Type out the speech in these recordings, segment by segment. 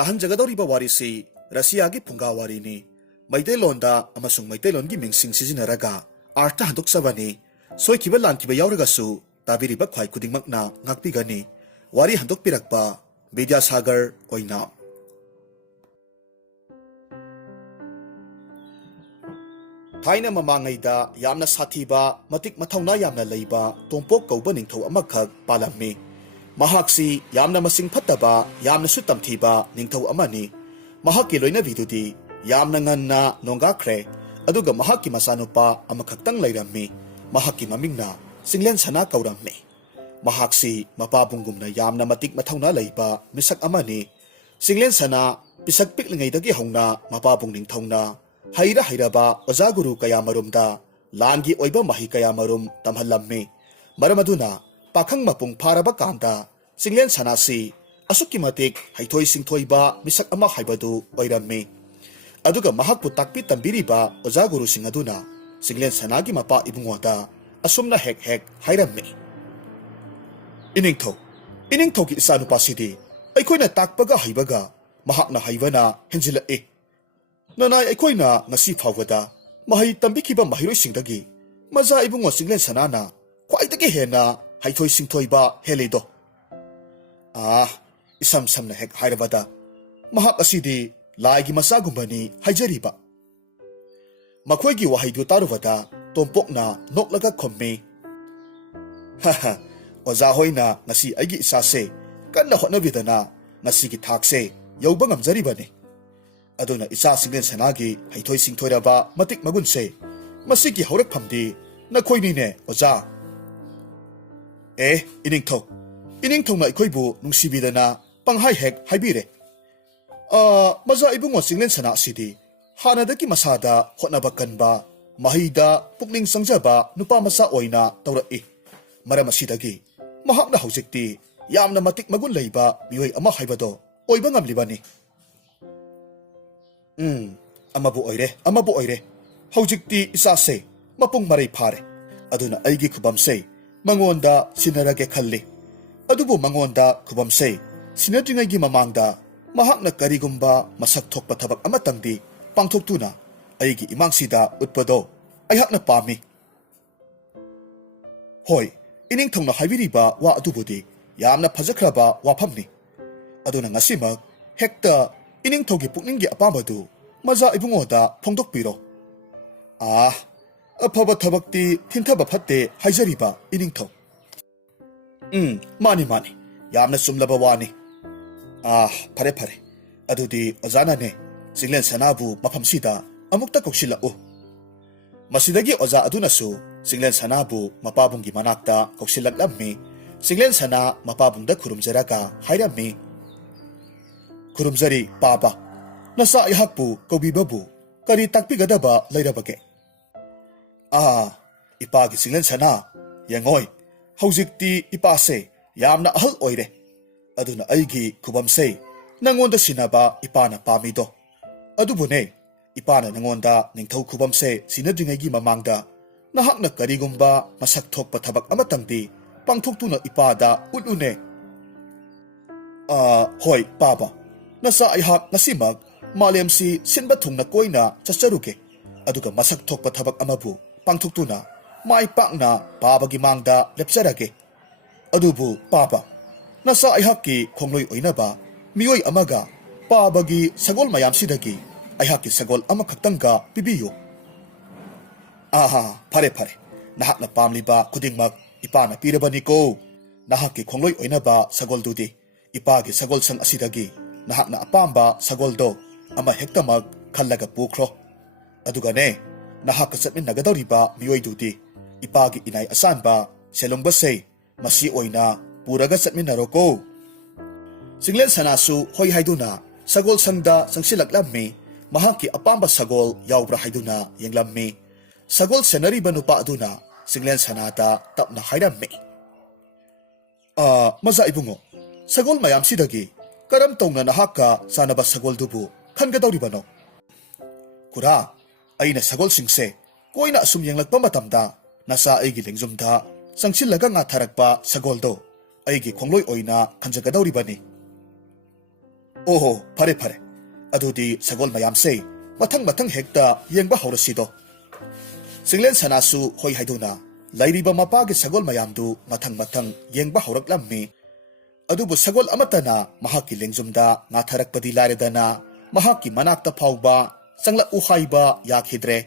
ꯇꯥꯍꯟꯖꯒꯗꯧꯔꯤꯕ ꯋꯥꯔꯤꯁꯤ ꯔꯁꯤꯌꯥꯒꯤ ꯐꯨꯡꯒꯥ ꯋꯥꯔꯤꯅꯤ꯫ ꯃꯩꯇꯩꯂꯣꯟꯗ ꯑꯃꯁꯨꯡ ꯃꯩꯇꯩꯂꯣꯟꯒꯤ ꯃꯤꯡꯁꯤꯡ ꯁꯤꯖꯤꯟꯅꯔꯒ ꯑꯥꯔꯊ ꯍꯟꯗꯣꯛꯆꯕꯅꯤ꯫ ꯁꯣꯏꯈꯤꯕ ꯂꯥꯟꯈꯤꯕ ꯌꯥꯎꯔꯒꯁꯨ ꯇꯥꯕꯤꯔꯤꯕ ꯈ꯭ꯋꯥꯏ ꯈꯨꯗꯤꯡꯃꯛꯅ ꯉꯥꯛꯄꯤꯒꯅꯤ꯫ ꯋꯥꯔꯤ ꯍꯟꯗꯣꯛꯄꯤꯔꯛꯄ ꯕꯤꯗ꯭ꯌꯥꯁꯥꯒꯔ ꯑꯣꯏꯅꯥꯝ꯫ ꯊꯥꯏꯅ ꯃꯃꯥꯡꯉꯩꯗ ꯌꯥꯝꯅ ꯁꯥꯊꯤꯕ ꯃꯇꯤꯛ ꯃꯊꯧꯅꯥ ꯌꯥꯝꯅ ꯂꯩꯕ ꯇꯣꯝꯄꯣꯛ ꯀꯧꯕ ꯅꯤꯡꯊꯧ ꯑꯃꯈꯛ ꯄꯥꯜꯂꯝꯃꯤ꯫ ꯃꯍꯥꯛꯁꯤ ꯌꯥꯝꯅ ꯃꯁꯤꯡ ꯐꯠꯇꯕ ꯌꯥꯝꯅꯁꯨ ꯇꯝꯊꯤꯕ ꯅꯤꯡꯊꯧ ꯑꯃꯅꯤ꯫ ꯃꯍꯥꯛꯀꯤ ꯂꯣꯏꯅꯕꯤꯗꯨꯗꯤ ꯌꯥꯝꯅ ꯉꯟꯅ ꯅꯣꯡꯒꯥꯈ꯭ꯔꯦ꯫ ꯑꯗꯨꯒ ꯃꯍꯥꯛꯀꯤ ꯃꯆꯥꯅꯨꯄꯥ ꯑꯃꯈꯛꯇꯪ ꯂꯩꯔꯝꯃꯤ꯫ ꯃꯍꯥꯛꯀꯤ ꯃꯃꯤꯡꯅ ꯆꯤꯡꯂꯦꯟ ꯁꯅꯥ ꯀꯧꯔꯝꯃꯤ꯫ ꯃꯍꯥꯛꯁꯤ ꯃꯄꯥꯕꯨꯡꯒꯨꯝꯅ ꯌꯥꯝꯅ ꯃꯇꯤꯛ ꯃꯊꯧꯅꯥ ꯂꯩꯕ ꯃꯤꯁꯛ ꯑꯃꯅꯤ꯫ ꯆꯤꯡꯂꯦꯟ ꯁꯅꯥ ꯄꯤꯁꯛ ꯄꯤꯛꯂꯤꯉꯩꯗꯒꯤ ꯍꯧꯅ ꯃꯄꯥꯕꯨꯡ ꯅꯤꯡꯊꯧꯅ ꯍꯩꯔꯕ ꯑꯣꯖꯥ ꯒꯨꯔꯨ ꯀꯌꯥꯃꯔꯨꯝꯗ ꯂꯥꯟꯒꯤ ꯑꯣꯏꯕ ꯃꯍꯩ ꯀꯌꯥꯃꯔꯨꯝ ꯇꯝꯍꯜꯂꯝꯃꯤ꯫ ꯃꯔꯝ ꯑꯗꯨꯅ ꯄꯥꯈꯪ ꯃꯄꯨꯡ ꯐꯥꯔꯕ ꯀꯥꯟꯗ ꯆꯤꯡꯂꯦꯟ ꯁꯅꯥꯁꯤ ꯑꯁꯨꯛꯀꯤ ꯃꯇꯤꯛ ꯍꯩꯊꯣꯏ ꯁꯤꯡꯊꯣꯏꯕ ꯃꯤꯁꯛ ꯑꯃ ꯍꯥꯏꯕꯗꯨ ꯑꯣꯏꯔꯝꯃꯤ꯫ ꯑꯗꯨꯒ ꯃꯍꯥꯛꯄꯨ ꯇꯥꯛꯄꯤ ꯇꯝꯕꯤꯔꯤꯕ ꯑꯣꯖꯥ ꯒꯨꯔꯨꯁꯤꯡ ꯑꯗꯨꯅ ꯆꯤꯡꯂꯦꯟ ꯁꯅꯥꯒꯤ ꯃꯄꯥ ꯏꯕꯨꯡꯉꯣꯗ ꯑꯁꯨꯝꯅ ꯍꯦꯛ ꯍꯦꯛ ꯍꯥꯏꯔꯝꯃꯤ꯫ ꯏꯅꯤꯡꯊꯧꯒꯤ ꯏꯆꯥꯅꯨꯄꯥꯁꯤꯗꯤ ꯑꯩꯈꯣꯏꯅ ꯇꯥꯛꯄꯒ ꯍꯩꯕꯒ ꯃꯍꯥꯛꯅ ꯍꯩꯕꯅ ꯍꯦꯟꯖꯤꯜꯂꯛꯏ꯫ ꯅꯅꯥꯏ ꯑꯩꯈꯣꯏꯅ ꯉꯁꯤ ꯐꯥꯎꯕꯗ ꯃꯍꯩ ꯇꯝꯕꯤꯈꯤꯕ ꯃꯍꯩꯔꯣꯏꯁꯤꯡꯗꯒꯤ ꯃꯆꯥ ꯏꯕꯨꯡꯉꯣ ꯆꯤꯡꯂꯦꯟ ꯁꯅꯥꯅ ꯈ꯭ꯋꯥꯏꯗꯒꯤ ꯍꯦꯟꯅ ꯍꯩꯊꯣꯏ ꯁꯤꯡꯊꯣꯏꯕ ꯍꯦꯜꯂꯤꯗꯣ꯫ ꯏꯁꯝ ꯁꯝꯅ ꯍꯦꯛ ꯍꯥꯏꯔꯕꯗ ꯃꯍꯥꯛ ꯑꯁꯤꯗꯤ ꯂꯥꯏꯒꯤ ꯃꯆꯥꯒꯨꯝꯕꯅꯤ ꯍꯥꯏꯖꯔꯤꯕ꯫ ꯃꯈꯣꯏꯒꯤ ꯋꯥꯍꯩꯗꯨ ꯇꯥꯔꯨꯕꯗ ꯇꯣꯝꯄꯣꯛꯅ ꯅꯣꯛꯂꯒ ꯈꯨꯝꯃꯤ꯫ ꯑꯣꯖꯥ ꯍꯣꯏꯅ ꯉꯁꯤ ꯑꯩꯒꯤ ꯏꯆꯥꯁꯦ ꯀꯟꯅ ꯍꯣꯠꯅꯕꯤꯗꯅ ꯉꯁꯤꯒꯤ ꯊꯥꯛꯁꯦ ꯌꯧꯕ ꯉꯝꯖꯔꯤꯕꯅꯤ꯫ ꯑꯗꯨꯅ ꯏꯆꯥ ꯆꯤꯡꯂꯦꯟ ꯁꯅꯥꯒꯤ ꯍꯩꯊꯣꯏ ꯁꯤꯡꯊꯣꯏꯔꯕ ꯃꯇꯤꯛ ꯃꯒꯨꯟꯁꯦ ꯃꯁꯤꯒꯤ ꯍꯧꯔꯛꯐꯝꯗꯤ ꯅꯈꯣꯏꯅꯤꯅꯦ ꯑꯣꯖꯥ꯫ ꯏꯅꯤꯡꯊꯧꯅ ꯑꯩꯈꯣꯏꯕꯨ ꯅꯨꯡꯁꯤꯕꯤꯗꯅ ꯄꯪꯍꯥꯏ ꯍꯦꯛ ꯍꯥꯏꯕꯤꯔꯦ꯫ ꯃꯆꯥ ꯏꯕꯨꯡꯉꯣ ꯆꯤꯡꯂꯦꯟ ꯁꯅꯥ ꯑꯁꯤꯗꯤ ꯍꯥꯟꯅꯗꯒꯤ ꯃꯁꯥꯗ ꯍꯣꯠꯅꯕ ꯀꯟꯕ, ꯃꯍꯩꯗ ꯄꯨꯛꯅꯤꯡ ꯆꯪꯖꯕ ꯅꯨꯄꯥ ꯃꯆꯥ ꯑꯣꯏꯅ ꯇꯧꯔꯛꯏ꯫ ꯃꯔꯝ ꯑꯁꯤꯗꯒꯤ ꯃꯍꯥꯛꯅ ꯍꯧꯖꯤꯛꯇꯤ ꯌꯥꯝꯅ ꯃꯇꯤꯛ ꯃꯒꯨꯟ ꯂꯩꯕ ꯃꯤꯑꯣꯏ ꯑꯃ ꯍꯥꯏꯕꯗꯣ ꯑꯣꯏꯕ ꯉꯝꯂꯤꯕꯅꯤ꯫ ꯑꯃꯕꯨ ꯑꯣꯏꯔꯦ ꯍꯧꯖꯤꯛꯇꯤ ꯏꯆꯥꯁꯦ ꯃꯄꯨꯡ ꯃꯔꯩ ꯐꯥꯔꯦ꯫ ꯑꯗꯨꯅ ꯑꯩꯒꯤ ꯈꯨꯕꯝꯁꯦ ꯃꯉꯣꯟꯗ ꯁꯤꯟꯅꯔꯒꯦ ꯈꯜꯂꯤ꯫ ꯑꯗꯨꯕꯨ ꯃꯉꯣꯟꯗ ꯈꯨꯕꯝꯁꯦ ꯁꯤꯟꯅꯗ꯭ꯔꯤꯉꯩꯒꯤ ꯃꯃꯥꯡꯗ ꯃꯍꯥꯛꯅ ꯀꯔꯤꯒꯨꯝꯕ ꯃꯁꯛ ꯊꯣꯛꯄ ꯊꯕꯛ ꯑꯃꯇꯪꯗꯤ ꯄꯥꯡꯊꯣꯛꯇꯨꯅ ꯑꯩꯒꯤ ꯏꯃꯥꯡꯁꯤꯗ ꯎꯠꯄꯗꯣ ꯑꯩꯍꯥꯛꯅ ꯄꯥꯝꯃꯤ꯫ ꯍꯣꯏ, ꯏꯅꯤꯡꯊꯧꯅ ꯍꯥꯏꯕꯤꯔꯤꯕ ꯋꯥ ꯑꯗꯨꯕꯨꯗꯤ ꯌꯥꯝꯅ ꯐꯖꯈ꯭ꯔꯕ ꯋꯥꯐꯝꯅꯤ꯫ ꯑꯗꯨꯅ ꯉꯁꯤꯃꯛ ꯍꯦꯛꯇ ꯏꯅꯤꯡꯊꯧꯒꯤ ꯄꯨꯛꯅꯤꯡꯒꯤ ꯑꯄꯥꯝꯕꯗꯨ ꯃꯆꯥ ꯏꯕꯨꯡꯉꯣꯗ ꯐꯣꯡꯗꯣꯛꯄꯤꯔꯣ꯫ ꯑꯐꯕ ꯊꯕꯛꯇꯤ ꯊꯤꯟꯊꯕ ꯐꯠꯇꯦ ꯍꯥꯏꯖꯔꯤꯕ ꯏꯅꯤꯡꯊꯧ꯫ ꯃꯥꯅꯤ ꯌꯥꯝꯅ ꯆꯨꯝꯂꯕ ꯋꯥꯅꯤ꯫ ꯐꯔꯦ ꯑꯗꯨꯗꯤ ꯑꯣꯖꯥꯅꯅꯦ ꯆꯤꯡꯂꯦꯟ ꯁꯅꯥꯕꯨ ꯃꯐꯝꯁꯤꯗ ꯑꯃꯨꯛꯇ ꯀꯧꯁꯤꯜꯂꯛꯎ꯫ ꯃꯁꯤꯗꯒꯤ ꯑꯣꯖꯥ ꯑꯗꯨꯅꯁꯨ ꯆꯤꯡꯂꯦꯟ ꯁꯅꯥꯕꯨ ꯃꯄꯥꯕꯨꯡꯒꯤ ꯃꯅꯥꯛꯇ ꯀꯧꯁꯤꯜꯂꯛꯂꯝꯃꯤ꯫ ꯆꯤꯡꯂꯦꯟ ꯁꯅꯥ ꯃꯄꯥꯕꯨꯡꯗ ꯈꯨꯔꯨꯝꯖꯔꯒ ꯍꯥꯏꯔꯝꯃꯤ꯫ ꯈꯨꯔꯨꯝꯖꯔꯤ ꯄꯥꯕ, ꯅꯆꯥ ꯑꯩꯍꯥꯛꯄꯨ ꯀꯧꯕꯤꯕꯕꯨ ꯀꯔꯤ ꯇꯥꯛꯄꯤꯒꯗꯕ ꯂꯩꯔꯕꯒꯦ? ꯏꯄꯥꯒꯤ ꯆꯤꯡꯂꯦꯟ ꯁꯅꯥ, ꯌꯦꯡꯉꯣꯏ, ꯍꯧꯖꯤꯛꯇꯤ ꯏꯄꯥꯁꯦ ꯌꯥꯝꯅ ꯑꯍꯜ ꯑꯣꯏꯔꯦ꯫ ꯑꯗꯨꯅ ꯑꯩꯒꯤ ꯈꯨꯕꯝꯁꯦ ꯅꯪꯉꯣꯟꯗ ꯁꯤꯟꯅꯕ ꯏꯄꯥꯅ ꯄꯥꯝꯃꯤꯗꯣ꯫ ꯑꯗꯨꯕꯨꯅꯦ, ꯏꯄꯥꯅ ꯅꯪꯉꯣꯟꯗ ꯅꯤꯡꯊꯧ ꯈꯨꯕꯝꯁꯦ ꯁꯤꯟꯅꯗ꯭ꯔꯤꯉꯩꯒꯤ ꯃꯃꯥꯡꯗ ꯅꯍꯥꯛꯅ ꯀꯔꯤꯒꯨꯝꯕ ꯃꯁꯛ ꯊꯣꯛꯄ ꯊꯕꯛ ꯑꯃꯇꯪꯗꯤ ꯄꯥꯡꯊꯣꯛꯇꯨꯅ ꯏꯄꯥꯗ ꯎꯠꯂꯨꯅꯦ꯫ ꯍꯣꯏ ꯄꯥꯕ, ꯅꯆꯥ ꯑꯩꯍꯥꯛ ꯉꯁꯤꯃꯛ ꯃꯥꯂꯦꯝꯁꯤ ꯁꯤꯟꯕ ꯊꯨꯡꯅ ꯀꯣꯏꯅ ꯆꯠꯆꯔꯨꯒꯦ꯫ ꯑꯗꯨꯒ ꯃꯁꯛ ꯊꯣꯛꯄ ꯊꯕꯛ ꯑꯃꯕꯨ ꯄꯥꯡꯊꯣꯛꯇꯨꯅ ꯃꯥꯏ ꯄꯥꯛꯅ ꯄꯥꯕꯒꯤ ꯃꯥꯡꯗ ꯂꯦꯞꯆꯔꯒꯦ꯫ ꯑꯗꯨꯕꯨ ꯄꯥꯕ, ꯅꯆꯥ ꯑꯩꯍꯥꯛꯀꯤ ꯈꯣꯡꯂꯣꯏ ꯑꯣꯏꯅꯕ ꯃꯤꯑꯣꯏ ꯑꯃꯒ ꯄꯥꯕꯒꯤ ꯁꯒꯣꯜ ꯃꯌꯥꯝꯁꯤꯗꯒꯤ ꯑꯩꯍꯥꯛꯀꯤ ꯁꯒꯣꯜ ꯑꯃꯈꯛꯇꯪꯒ ꯄꯤꯕꯤꯌꯨ꯫ ꯐꯔꯦ, ꯅꯍꯥꯛꯅ ꯄꯥꯝꯂꯤꯕ ꯈꯨꯗꯤꯡꯃꯛ ꯏꯄꯥꯅ ꯄꯤꯔꯕꯅꯤꯀꯣ꯫ ꯅꯍꯥꯛꯀꯤ ꯈꯣꯡꯂꯣꯏ ꯑꯣꯏꯅꯕ ꯁꯒꯣꯜꯗꯨꯗꯤ ꯏꯄꯥꯒꯤ ꯁꯒꯣꯜꯁꯪ ꯑꯁꯤꯗꯒꯤ ꯅꯍꯥꯛꯅ ꯑꯄꯥꯝꯕ ꯁꯒꯣꯜꯗꯣ ꯑꯃ ꯍꯦꯛꯇꯃꯛ ꯈꯜꯂꯒ ꯄꯨꯈ꯭ꯔꯣ꯫ ꯑꯗꯨꯒꯅꯦ, ꯅꯍꯥꯛꯀ ꯆꯠꯃꯤꯟꯅꯒꯗꯧꯔꯤꯕ ꯃꯤꯑꯣꯏꯗꯨꯗꯤ ꯏꯄꯥꯒꯤ ꯏꯅꯥꯏ ꯑꯆꯥꯟꯕ ꯁꯦꯂꯨꯡꯕꯁꯦ ꯃꯁꯤ ꯑꯣꯏꯅ ꯄꯨꯔꯒ ꯆꯠꯃꯤꯟꯅꯔꯣꯀꯣ꯫ ꯆꯤꯡꯂꯦꯟ ꯁꯅꯥꯁꯨ ꯍꯣꯏ ꯍꯥꯏꯗꯨꯅ ꯁꯒꯣꯜꯁꯪꯗ ꯆꯪꯁꯤꯜꯂꯛꯂꯝꯃꯤ꯫ ꯃꯍꯥꯛꯀꯤ ꯑꯄꯥꯝꯕ ꯁꯒꯣꯜ ꯌꯥꯎꯕ꯭ꯔꯥ ꯍꯥꯏꯗꯨꯅ ꯌꯦꯡꯂꯝꯃꯤ꯫ ꯁꯒꯣꯜ ꯁꯦꯟꯅꯔꯤꯕ ꯅꯨꯄꯥ ꯑꯗꯨꯅ ꯆꯤꯡꯂꯦꯟ ꯁꯅꯥꯗ ꯇꯞꯅ ꯍꯥꯏꯔꯝꯃꯤ꯫ ꯃꯆꯥ ꯏꯕꯨꯡꯉꯣ, ꯁꯒꯣꯜ ꯃꯌꯥꯝꯁꯤꯗꯒꯤ ꯀꯔꯝ ꯇꯧꯅ ꯅꯍꯥꯛꯀ ꯆꯥꯅꯕ ꯁꯒꯣꯜꯗꯨꯕꯨ ꯈꯟꯒꯗꯧꯔꯤꯕꯅꯣ? ꯈꯨꯔꯥ, ꯑꯩꯅ ꯁꯒꯣꯜꯁꯤꯡꯁꯦ ꯀꯣꯏꯅ ꯑꯁꯨꯝ ꯌꯦꯡꯂꯛꯄ ꯃꯇꯝꯗ ꯅꯆꯥ ꯑꯩꯒꯤ ꯂꯦꯡꯖꯨꯝꯗ ꯆꯪꯁꯤꯜꯂꯒ ꯉꯥꯊꯔꯛꯄ ꯁꯒꯣꯜꯗꯣ ꯑꯩꯒꯤ ꯈꯣꯡꯂꯣꯏ ꯑꯣꯏꯅ ꯈꯟꯖꯒꯗꯧꯔꯤꯕꯅꯤ꯫ ꯑꯣꯍꯣ ꯐꯔꯦ ꯐꯔꯦ ꯑꯗꯨꯗꯤ ꯁꯒꯣꯜ ꯃꯌꯥꯝꯁꯦ ꯃꯊꯪ ꯃꯊꯪ ꯍꯦꯛꯇ ꯌꯦꯡꯕ ꯍꯧꯔꯁꯤꯗꯣ ꯆꯤꯡꯂꯦꯟ ꯁꯅꯥꯁꯨ ꯍꯣꯏ ꯍꯥꯏꯗꯨꯅ ꯂꯩꯔꯤꯕ ꯃꯄꯥꯒꯤ ꯁꯒꯣꯜ ꯃꯌꯥꯝꯗꯨ ꯃꯊꯪ ꯃꯊꯪ ꯌꯦꯡꯕ ꯍꯧꯔꯛꯂꯝꯃꯤ ꯑꯗꯨꯕꯨ ꯁꯒꯣꯜ ꯑꯃꯠꯇꯅ ꯃꯍꯥꯛꯀꯤ ꯂꯦꯡꯖꯨꯝꯗ ꯉꯥꯊꯔꯛꯄꯗꯤ ꯂꯥꯏꯔꯗꯅ ꯃꯍꯥꯛꯀꯤ ꯃꯅꯥꯛꯇ ꯐꯥꯎꯕ ꯆꯪꯂꯛꯎ ꯍꯥꯏꯕ ꯌꯥꯈꯤꯗ꯭ꯔꯦ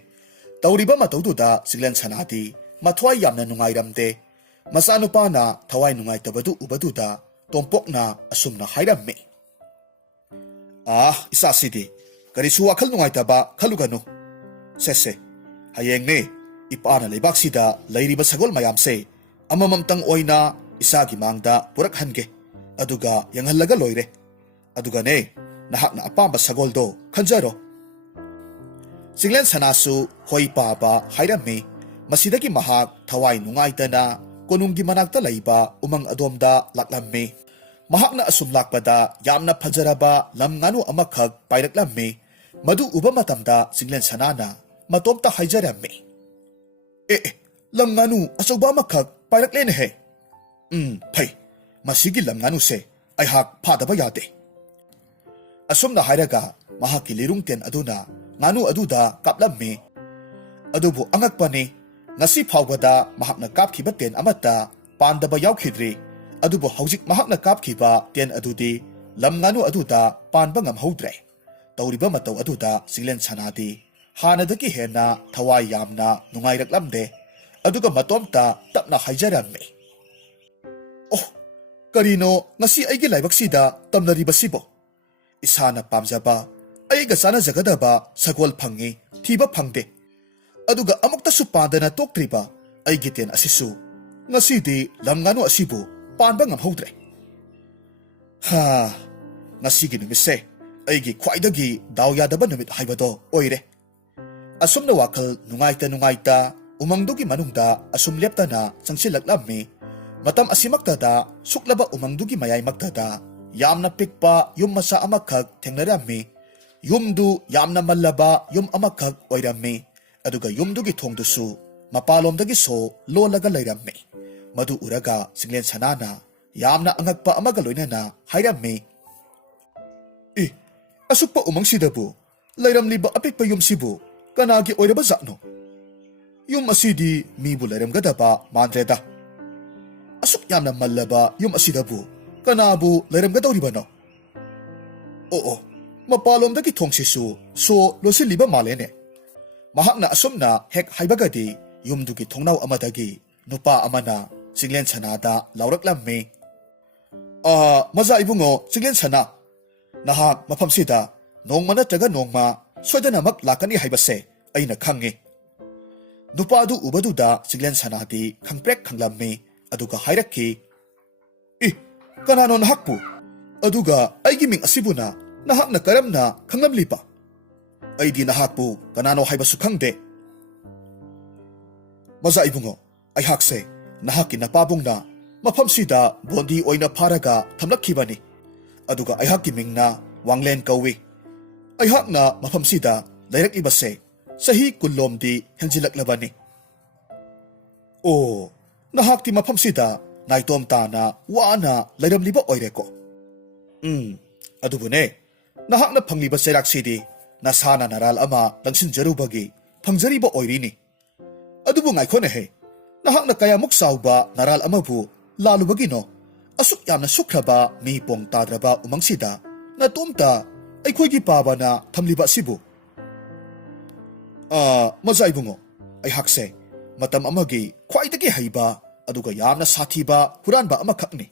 ꯇꯧꯔꯤꯕ ꯃꯇꯧꯗꯨꯗ ꯆꯤꯡꯂꯦꯟ ꯁꯅꯥꯗꯤ ꯃꯊ꯭ꯋꯥꯏ ꯌꯥꯝꯅ ꯅꯨꯡꯉꯥꯏꯔꯝꯗꯦ ꯃꯆꯥꯅꯨꯄꯥꯅ ꯊꯋꯥꯏ ꯅꯨꯡꯉꯥꯏꯇꯕꯗꯨ ꯎꯕꯗꯨꯗ ꯇꯣꯝꯄꯣꯛꯅ ꯑꯁꯨꯝꯅ ꯍꯥꯏꯔꯝꯃꯤ ꯏꯆꯥꯁꯤꯗꯤ ꯀꯔꯤꯁꯨ ꯋꯥꯈꯜ ꯅꯨꯡꯉꯥꯏꯇꯕ ꯈꯜꯂꯨꯒꯅꯨ ꯁꯦꯁꯦ ꯍꯌꯦꯡꯅꯦ ꯏꯄꯥꯅ ꯂꯩꯕꯥꯛꯁꯤꯗ ꯂꯩꯔꯤꯕ ꯁꯒꯣꯜ ꯃꯌꯥꯝꯁꯦ ꯑꯃꯃꯝꯇꯪ ꯑꯣꯏꯅ ꯏꯆꯥꯒꯤ ꯃꯥꯡꯗ ꯄꯨꯔꯛꯍꯟꯒꯦ ꯑꯗꯨꯒ ꯌꯦꯡꯍꯜꯂꯒ ꯂꯣꯏꯔꯦ ꯑꯗꯨꯒꯅꯦ ꯅꯍꯥꯛꯅ ꯑꯄꯥꯝꯕ ꯁꯒꯣꯜꯗꯣ ꯈꯟꯖꯔꯣ ꯆꯤꯡꯂꯦꯟ ꯁꯅꯥꯁꯨ ꯍꯣꯏ ꯄꯥꯕ ꯍꯥꯏꯔꯝꯃꯤ ꯃꯁꯤꯗꯒꯤ ꯃꯍꯥꯛ ꯊꯋꯥꯏ ꯅꯨꯡꯉꯥꯏꯇꯅ ꯀꯣꯅꯨꯡꯒꯤ ꯃꯅꯥꯛꯇ ꯂꯩꯕ ꯎꯃꯪ ꯑꯗꯣꯝꯗ ꯂꯥꯛꯂꯝꯃꯤ ꯃꯍꯥꯛꯅ ꯑꯁꯨꯝ ꯂꯥꯛꯄꯗ ꯌꯥꯝꯅ ꯐꯖꯔꯕ ꯂꯝ ꯉꯥꯅꯨ ꯑꯃꯈꯛ ꯄꯥꯏꯔꯛꯂꯝꯃꯤ ꯃꯗꯨ ꯎꯕ ꯃꯇꯝꯗ ꯆꯤꯡꯂꯦꯟ ꯁꯅꯥꯅ ꯃꯇꯣꯝꯇ ꯍꯥꯏꯖꯔꯝꯃꯤ ꯑꯦ ꯂꯝ ꯉꯥꯅꯨ ꯑꯆꯧꯕ ꯑꯃꯈꯛ ꯄꯥꯏꯔꯛꯂꯦꯅꯦꯍꯦ ꯐꯩ ꯃꯁꯤꯒꯤ ꯂꯝ ꯉꯥꯅꯨꯁꯦ ꯑꯩꯍꯥꯛ ꯐꯥꯗꯕ ꯌꯥꯗꯦ ꯑꯁꯨꯝꯅ ꯍꯥꯏꯔꯒ ꯃꯍꯥꯛꯀꯤ ꯂꯤꯔꯨꯡꯇꯦꯟ ꯑꯗꯨꯅ ꯉꯥꯅꯨ ꯑꯗꯨꯗ ꯀꯥꯞꯂꯝꯃꯤ ꯑꯗꯨꯕꯨ ꯑꯉꯛꯄꯅꯤ ꯉꯁꯤ ꯐꯥꯎꯕꯗ ꯃꯍꯥꯛꯅ ꯀꯥꯞꯈꯤꯕ ꯇꯦꯟ ꯑꯃꯠꯇ ꯄꯥꯟꯗꯕ ꯌꯥꯎꯈꯤꯗ꯭ꯔꯤ ꯑꯗꯨꯕꯨ ꯍꯧꯖꯤꯛ ꯃꯍꯥꯛꯅ ꯀꯥꯞꯈꯤꯕ ꯇꯦꯟ ꯑꯗꯨꯗꯤ ꯂꯝ ꯉꯥꯅꯨ ꯑꯗꯨꯗ ꯄꯥꯟꯕ ꯉꯝꯍꯧꯗ꯭ꯔꯦ ꯇꯧꯔꯤꯕ ꯃꯇꯧ ꯑꯗꯨꯗ ꯆꯤꯡꯂꯦꯟ ꯁꯅꯥꯗꯤ ꯍꯥꯟꯅꯗꯒꯤ ꯍꯦꯟꯅ ꯊꯋꯥꯏ ꯌꯥꯝꯅ ꯅꯨꯡꯉꯥꯏꯔꯛꯂꯝꯗꯦ ꯑꯗꯨꯒ ꯃꯇꯣꯝꯇ ꯇꯞꯅ ꯍꯥꯏꯖꯔꯝꯃꯤ ꯑꯣ ꯀꯔꯤꯅꯣ ꯉꯁꯤ ꯑꯩꯒꯤ ꯂꯥꯏꯕꯛꯁꯤꯗ ꯇꯝꯅꯔꯤꯕꯁꯤꯕꯣ ꯏꯁꯥꯅ ꯄꯥꯝꯖꯕ ꯑꯩꯒ ꯆꯥꯟꯅꯖꯒꯗꯕ ꯁꯒꯣꯜ ꯐꯪꯉꯤ ꯊꯤꯕ ꯐꯪꯗꯦ ꯑꯗꯨꯒ ꯑꯃꯨꯛꯇꯁꯨ ꯄꯥꯟꯗꯅ ꯇꯣꯛꯇ꯭ꯔꯤꯕ ꯑꯩꯒꯤ ꯇꯦꯟ ꯑꯁꯤꯁꯨ ꯉꯁꯤꯗꯤ ꯂꯝ ꯉꯥꯅꯨ ꯑꯁꯤꯕꯨ ꯄꯥꯟꯕ ꯉꯝꯍꯧꯗ꯭ꯔꯦ ꯉꯁꯤꯒꯤ ꯅꯨꯃꯤꯠꯁꯦ ꯑꯩꯒꯤ ꯈ꯭ꯋꯥꯏꯗꯒꯤ ꯗꯥꯎ ꯌꯥꯗꯕ ꯅꯨꯃꯤꯠ ꯍꯥꯏꯕꯗꯣ ꯑꯣꯏꯔꯦ ꯑꯁꯨꯝꯅ ꯋꯥꯈꯜ ꯅꯨꯡꯉꯥꯏꯇ ꯎꯃꯪꯗꯨꯒꯤ ꯃꯅꯨꯡꯗ ꯑꯁꯨꯝ ꯂꯦꯞꯇꯅ ꯆꯪꯁꯤꯜꯂꯛꯂꯝꯃꯤ ꯃꯇꯝ ꯑꯁꯤꯃꯛꯇꯗ ꯁꯨꯛꯂꯕ ꯎꯃꯪꯗꯨꯒꯤ ꯃꯌꯥꯏꯃꯛꯇꯗ ꯌꯥꯝꯅ ꯄꯤꯛꯄ ꯌꯨꯝ ꯃꯆꯥ ꯑꯃꯈꯛ ꯊꯦꯡꯅꯔꯝꯃꯤ ꯌꯨꯝꯗꯨ ꯌꯥꯝꯅ ꯃꯜꯂꯕ ꯌꯨꯝ ꯑꯃꯈꯛ ꯑꯣꯏꯔꯝꯃꯤ ꯑꯗꯨꯒ ꯌꯨꯝꯗꯨꯒꯤ ꯊꯣꯡꯗꯨꯁꯨ ꯃꯄꯥꯟꯂꯣꯝꯗꯒꯤ ꯁꯣ ꯂꯣꯜꯂꯒ ꯂꯩꯔꯝꯃꯤ ꯃꯗꯨ ꯎꯔꯒ ꯆꯤꯡꯂꯦꯟ ꯁꯅꯥꯅ ꯌꯥꯝꯅ ꯑꯉꯛꯄ ꯑꯃꯒ ꯂꯣꯏꯅꯅ ꯍꯥꯏꯔꯝꯃꯤ ꯑꯁꯨꯛꯄ ꯎꯃꯪꯁꯤꯗꯕꯨ ꯂꯩꯔꯝꯂꯤꯕ ꯑꯄꯤꯛꯄ ꯌꯨꯝꯁꯤꯕꯨ ꯀꯅꯥꯒꯤ ꯑꯣꯏꯔꯕ ꯖꯥꯠꯅꯣ ꯌꯨꯝ ꯑꯁꯤꯗꯤ ꯃꯤꯕꯨ ꯂꯩꯔꯝꯒꯗꯕ ꯃꯥꯟꯗ꯭ꯔꯦꯗ ꯑꯁꯨꯛ ꯌꯥꯝꯅ ꯃꯜꯂꯕ ꯌꯨꯝ ꯑꯁꯤꯗꯕꯨ ꯀꯅꯥꯕꯨ ꯂꯩꯔꯝꯒꯗꯧꯔꯤꯕꯅꯣ ꯑꯣ ꯃꯄꯥꯟꯂꯣꯝꯗꯒꯤ ꯊꯣꯡꯁꯤꯁꯨ ꯁꯣ ꯂꯣꯠꯁꯤꯜꯂꯤꯕ ꯃꯥꯜꯂꯦꯅꯦ ꯃꯍꯥꯛꯅ ꯑꯁꯨꯝꯅ ꯍꯦꯛ ꯍꯥꯏꯕꯒꯗꯤ ꯌꯨꯝꯗꯨꯒꯤ ꯊꯣꯡꯅꯥꯎ ꯑꯃꯗꯒꯤ ꯅꯨꯄꯥ ꯑꯃꯅ ꯆꯤꯡꯂꯦꯟ ꯁꯅꯥꯗ ꯂꯥꯎꯔꯛꯂꯝꯃꯤ ꯃꯖꯥ ꯏꯕꯨꯡꯉꯣ ꯆꯤꯡꯂꯦꯟ ꯁꯅꯥ ꯅꯍꯥꯛ ꯃꯐꯝꯁꯤꯗ ꯅꯣꯡꯃ ꯅꯠꯇ꯭ꯔꯒ ꯅꯣꯡꯃ ꯁꯣꯏꯗꯅꯃꯛ ꯂꯥꯛꯀꯅꯤ ꯍꯥꯏꯕꯁꯦ ꯑꯩꯅ ꯈꯪꯉꯤ ꯅꯨꯄꯥꯗꯨ ꯎꯕꯗꯨꯗ ꯆꯤꯡꯂꯦꯟ ꯁꯅꯥꯗꯤ ꯈꯪꯄ꯭ꯔꯦꯛ ꯈꯪꯂꯝꯃꯤ ꯑꯗꯨꯒ ꯍꯥꯏꯔꯛꯈꯤ ꯀꯅꯥꯅꯣ ꯅꯍꯥꯛꯄꯨ ꯑꯗꯨꯒ ꯑꯩꯒꯤ ꯃꯤꯡ ꯑꯁꯤꯕꯨꯅ ꯅꯍꯥꯛꯅ ꯀꯔꯝꯅ ꯈꯪꯂꯝꯂꯤꯕ ꯑꯩꯗꯤ ꯅꯍꯥꯛꯄꯨ ꯀꯅꯥꯅꯣ ꯍꯥꯏꯕꯁꯨ ꯈꯪꯗꯦ ꯃꯖꯥ ꯏꯕꯨꯡꯉꯣ ꯑꯩꯍꯥꯛꯁꯦ ꯅꯍꯥꯛꯀꯤ ꯅꯄꯥꯕꯨꯡꯅ ꯃꯐꯝꯁꯤꯗ ꯕꯣꯟꯗꯤ ꯑꯣꯏꯅ ꯐꯥꯔꯒ ꯊꯝꯂꯛꯈꯤꯕꯅꯤ ꯑꯗꯨꯒ ꯑꯩꯍꯥꯛꯀꯤ ꯃꯤꯡꯅ ꯋꯥꯡꯂꯦꯟ ꯀꯧꯏ ꯑꯩꯍꯥꯛꯅ ꯃꯐꯝꯁꯤꯗ ꯂꯩꯔꯛꯂꯤꯕꯁꯦ ꯆꯍꯤ 10 ꯍꯦꯟꯖꯤꯜꯂꯛꯂꯕꯅꯤ ꯑꯣ ꯅꯍꯥꯛꯇꯤ ꯃꯐꯝꯁꯤꯗ ꯅꯥꯏꯇꯣꯝ ꯇꯥꯅ ꯋꯥꯅ ꯂꯩꯔꯝꯂꯤꯕ ꯑꯣꯏꯔꯦꯀꯣ ꯑꯗꯨꯕꯨꯅꯦ ꯅꯍꯥꯛꯅ ꯐꯪꯂꯤꯕ ꯆꯩꯔꯥꯛꯁꯤꯗꯤ ꯅꯁꯥꯅ ꯅꯔꯥꯜ ꯑꯃ ꯂꯪꯁꯤꯟꯖꯔꯨꯕꯒꯤ ꯐꯪꯖꯔꯤꯕ ꯑꯣꯏꯔꯤꯅꯤ ꯑꯗꯨꯕꯨ ꯉꯥꯏꯈꯣꯅꯦꯍꯦ ꯅꯍꯥꯛꯅ ꯀꯌꯥꯃꯨꯛ ꯆꯥꯎꯕ ꯅꯔꯥꯜ ꯑꯃꯕꯨ ꯂꯥꯜꯂꯨꯕꯒꯤꯅꯣ ꯑꯁꯨꯛ ꯌꯥꯝꯅ ꯁꯨꯛꯈ꯭ꯔꯕ ꯃꯤ ꯄꯣꯡ ꯇꯥꯗ꯭ꯔꯕ ꯎꯃꯪꯁꯤꯗ ꯅꯇꯣꯝꯇ ꯑꯩꯈꯣꯏꯒꯤ ꯄꯥꯕꯅ ꯊꯝꯂꯤꯕ ꯑꯁꯤꯕꯨ ꯃꯖꯥ ꯏꯕꯨꯡꯉꯣ ꯑꯩꯍꯥꯛꯁꯦ ꯃꯇꯝ ꯑꯃꯒꯤ ꯈ꯭ꯋꯥꯏꯗꯒꯤ ꯍꯩꯕ ꯑꯗꯨꯒ ꯌꯥꯝꯅ ꯁꯥꯊꯤꯕ ꯍꯨꯔꯥꯟꯕ ꯑꯃꯈꯛꯅꯤ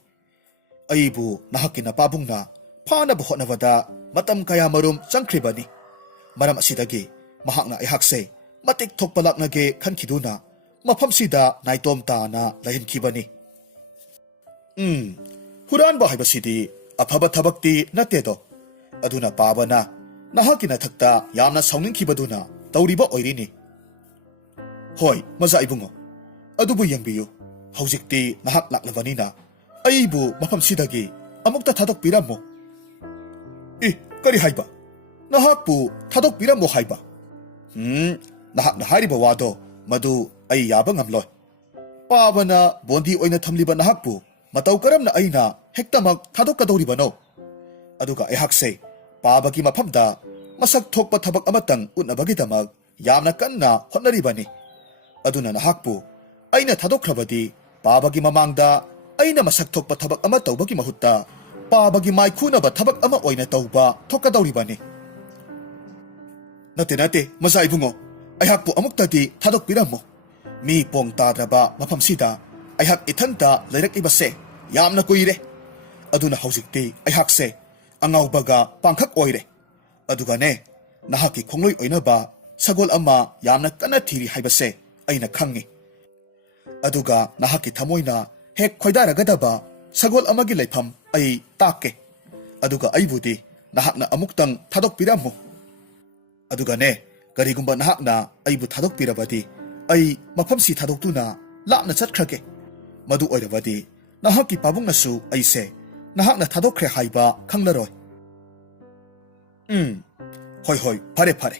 ꯑꯩꯕꯨ ꯅꯍꯥꯛꯀꯤ ꯅꯄꯥꯕꯨꯡꯅ ꯐꯥꯅꯕ ꯍꯣꯠꯅꯕꯗ ꯃꯇꯝ ꯀꯌꯥꯃꯔꯨꯝ ꯆꯪꯈ꯭ꯔꯤꯕꯅꯤ ꯃꯔꯝ ꯑꯁꯤꯗꯒꯤ ꯃꯍꯥꯛꯅ ꯑꯩꯍꯥꯛꯁꯦ ꯃꯇꯤꯛ ꯊꯣꯛꯄ ꯂꯥꯛꯅꯒꯦ ꯈꯟꯈꯤꯗꯨꯅ ꯃꯐꯝꯁꯤꯗ ꯅꯥꯏꯇꯣꯝ ꯇꯥꯅ ꯂꯩꯍꯟꯈꯤꯕꯅꯤ ꯍꯨꯔꯥꯟꯕ ꯍꯥꯏꯕꯁꯤꯗꯤ ꯑꯐꯕ ꯊꯕꯛꯇꯤ ꯅꯠꯇꯦꯗꯣ ꯑꯗꯨꯅ ꯄꯥꯕꯅ ꯅꯍꯥꯛꯀꯤ ꯅꯊꯛꯇ ꯌꯥꯝꯅ ꯁꯥꯎꯅꯤꯡꯈꯤꯕꯗꯨꯅ ꯇꯧꯔꯤꯕ ꯑꯣꯏꯔꯤꯅꯤ ꯍꯣꯏ ꯃꯖꯥ ꯏꯕꯨꯡꯉꯣ ꯑꯗꯨꯕꯨ ꯌꯦꯡꯕꯤꯌꯨ ꯍꯧꯖꯤꯛꯇꯤ ꯅꯍꯥꯛ ꯂꯥꯛꯂꯕꯅꯤꯅ ꯑꯩꯕꯨ ꯃꯐꯝꯁꯤꯗꯒꯤ ꯑꯃꯨꯛꯇ ꯊꯥꯗꯣꯛꯄꯤꯔꯝꯃꯨ ꯀꯔꯤ ꯍꯥꯏꯕ ꯅꯍꯥꯛꯄꯨ ꯊꯥꯗꯣꯛꯄꯤꯔꯝꯃꯨ ꯍꯥꯏꯕ ꯅꯍꯥꯛꯅ ꯍꯥꯏꯔꯤꯕ ꯋꯥꯗꯣ ꯃꯗꯨ ꯑꯩ ꯌꯥꯕ ꯉꯝꯂꯣꯏ ꯄꯥꯕꯅ ꯕꯣꯟꯗꯤ ꯑꯣꯏꯅ ꯊꯝꯂꯤꯕ ꯅꯍꯥꯛꯄꯨ ꯃꯇꯧ ꯀꯔꯝꯅ ꯑꯩꯅ ꯍꯦꯛꯇꯃꯛ ꯊꯥꯗꯣꯛꯀꯗꯧꯔꯤꯕꯅꯣ ꯑꯗꯨꯒ ꯑꯩꯍꯥꯛꯁꯦ ꯄꯥꯕꯒꯤ ꯃꯐꯝꯗ ꯃꯁꯛ ꯊꯣꯛꯄ ꯊꯕꯛ ꯑꯃꯇꯪ ꯎꯠꯅꯕꯒꯤꯗꯃꯛ ꯌꯥꯝꯅ ꯀꯟꯅ ꯍꯣꯠꯅꯔꯤꯕꯅꯤ꯫ ꯑꯗꯨꯅ ꯅꯍꯥꯛꯄꯨ ꯑꯩꯅ ꯊꯥꯗꯣꯛꯈ꯭ꯔꯕꯗꯤ ꯄꯥꯕꯒꯤ ꯃꯃꯥꯡꯗ ꯑꯩꯅ ꯃꯁꯛ ꯊꯣꯛꯄ ꯊꯕꯛ ꯑꯃ ꯇꯧꯕꯒꯤ ꯃꯍꯨꯠꯇ ꯄꯥꯕꯒꯤ ꯃꯥꯏꯈꯨꯅꯕ ꯊꯕꯛ ꯑꯃ ꯑꯣꯏꯅ ꯇꯧꯕ ꯊꯣꯛꯀꯗꯧꯔꯤꯕꯅꯤ꯫ ꯅꯠꯇꯦ ꯃꯆꯥ ꯏꯕꯨꯡꯉꯣ, ꯑꯩꯍꯥꯛꯄꯨ ꯑꯃꯨꯛꯇꯗꯤ ꯊꯥꯗꯣꯛꯄꯤꯔꯝꯃꯨ꯫ ꯃꯤ ꯄꯣꯡ ꯇꯥꯗ꯭ꯔꯕ ꯃꯐꯝꯁꯤꯗ ꯑꯩꯍꯥꯛ ꯏꯊꯟꯇ ꯂꯩꯔꯛꯂꯤꯕꯁꯦ ꯌꯥꯝꯅ ꯀꯨꯏꯔꯦ꯫ ꯑꯗꯨꯅ ꯍꯧꯖꯤꯛꯇꯤ ꯑꯩꯍꯥꯛꯁꯦ ꯑꯉꯥꯎꯕꯒ ꯄꯥꯡꯈꯛ ꯑꯣꯏꯔꯦ꯫ ꯑꯗꯨꯒꯅꯦ, ꯅꯍꯥꯛꯀꯤ ꯈꯣꯡꯂꯣꯏ ꯑꯣꯏꯅꯕ ꯁꯒꯣꯜ ꯑꯃ ꯌꯥꯝꯅ ꯀꯟꯅ ꯊꯤꯔꯤ ꯍꯥꯏꯕꯁꯦ ꯑꯩꯅ ꯈꯪꯉꯤ꯫ ꯑꯗꯨꯒ ꯅꯍꯥꯛꯀꯤ ꯊꯃꯣꯏꯅ ꯍꯦꯛ ꯈꯣꯏꯗꯥꯔꯒꯗꯕ ꯁꯒꯣꯜ ꯑꯃꯒꯤ ꯂꯩꯐꯝ ꯑꯩ ꯇꯥꯛꯀꯦ꯫ ꯑꯗꯨꯒ ꯑꯩꯕꯨꯗꯤ ꯅꯍꯥꯛꯅ ꯑꯃꯨꯛꯇꯪ ꯊꯥꯗꯣꯛꯄꯤꯔꯝꯃꯨ꯫ ꯑꯗꯨꯒꯅꯦ, ꯀꯔꯤꯒꯨꯝꯕ ꯅꯍꯥꯛꯅ ꯑꯩꯕꯨ ꯊꯥꯗꯣꯛꯄꯤꯔꯕꯗꯤ ꯑꯩ ꯃꯐꯝꯁꯤ ꯊꯥꯗꯣꯛꯇꯨꯅ ꯂꯥꯞꯅ ꯆꯠꯈ꯭ꯔꯒꯦ꯫ ꯃꯗꯨ ꯑꯣꯏꯔꯕꯗꯤ ꯅꯍꯥꯛꯀꯤ ꯄꯥꯕꯨꯡꯅꯁꯨ ꯑꯩꯁꯦ ꯅꯍꯥꯛꯅ ꯊꯥꯗꯣꯛꯈ꯭ꯔꯦ ꯍꯥꯏꯕ ꯈꯪꯂꯔꯣꯏ꯫ ꯍꯣꯏ, ꯐꯔꯦ꯫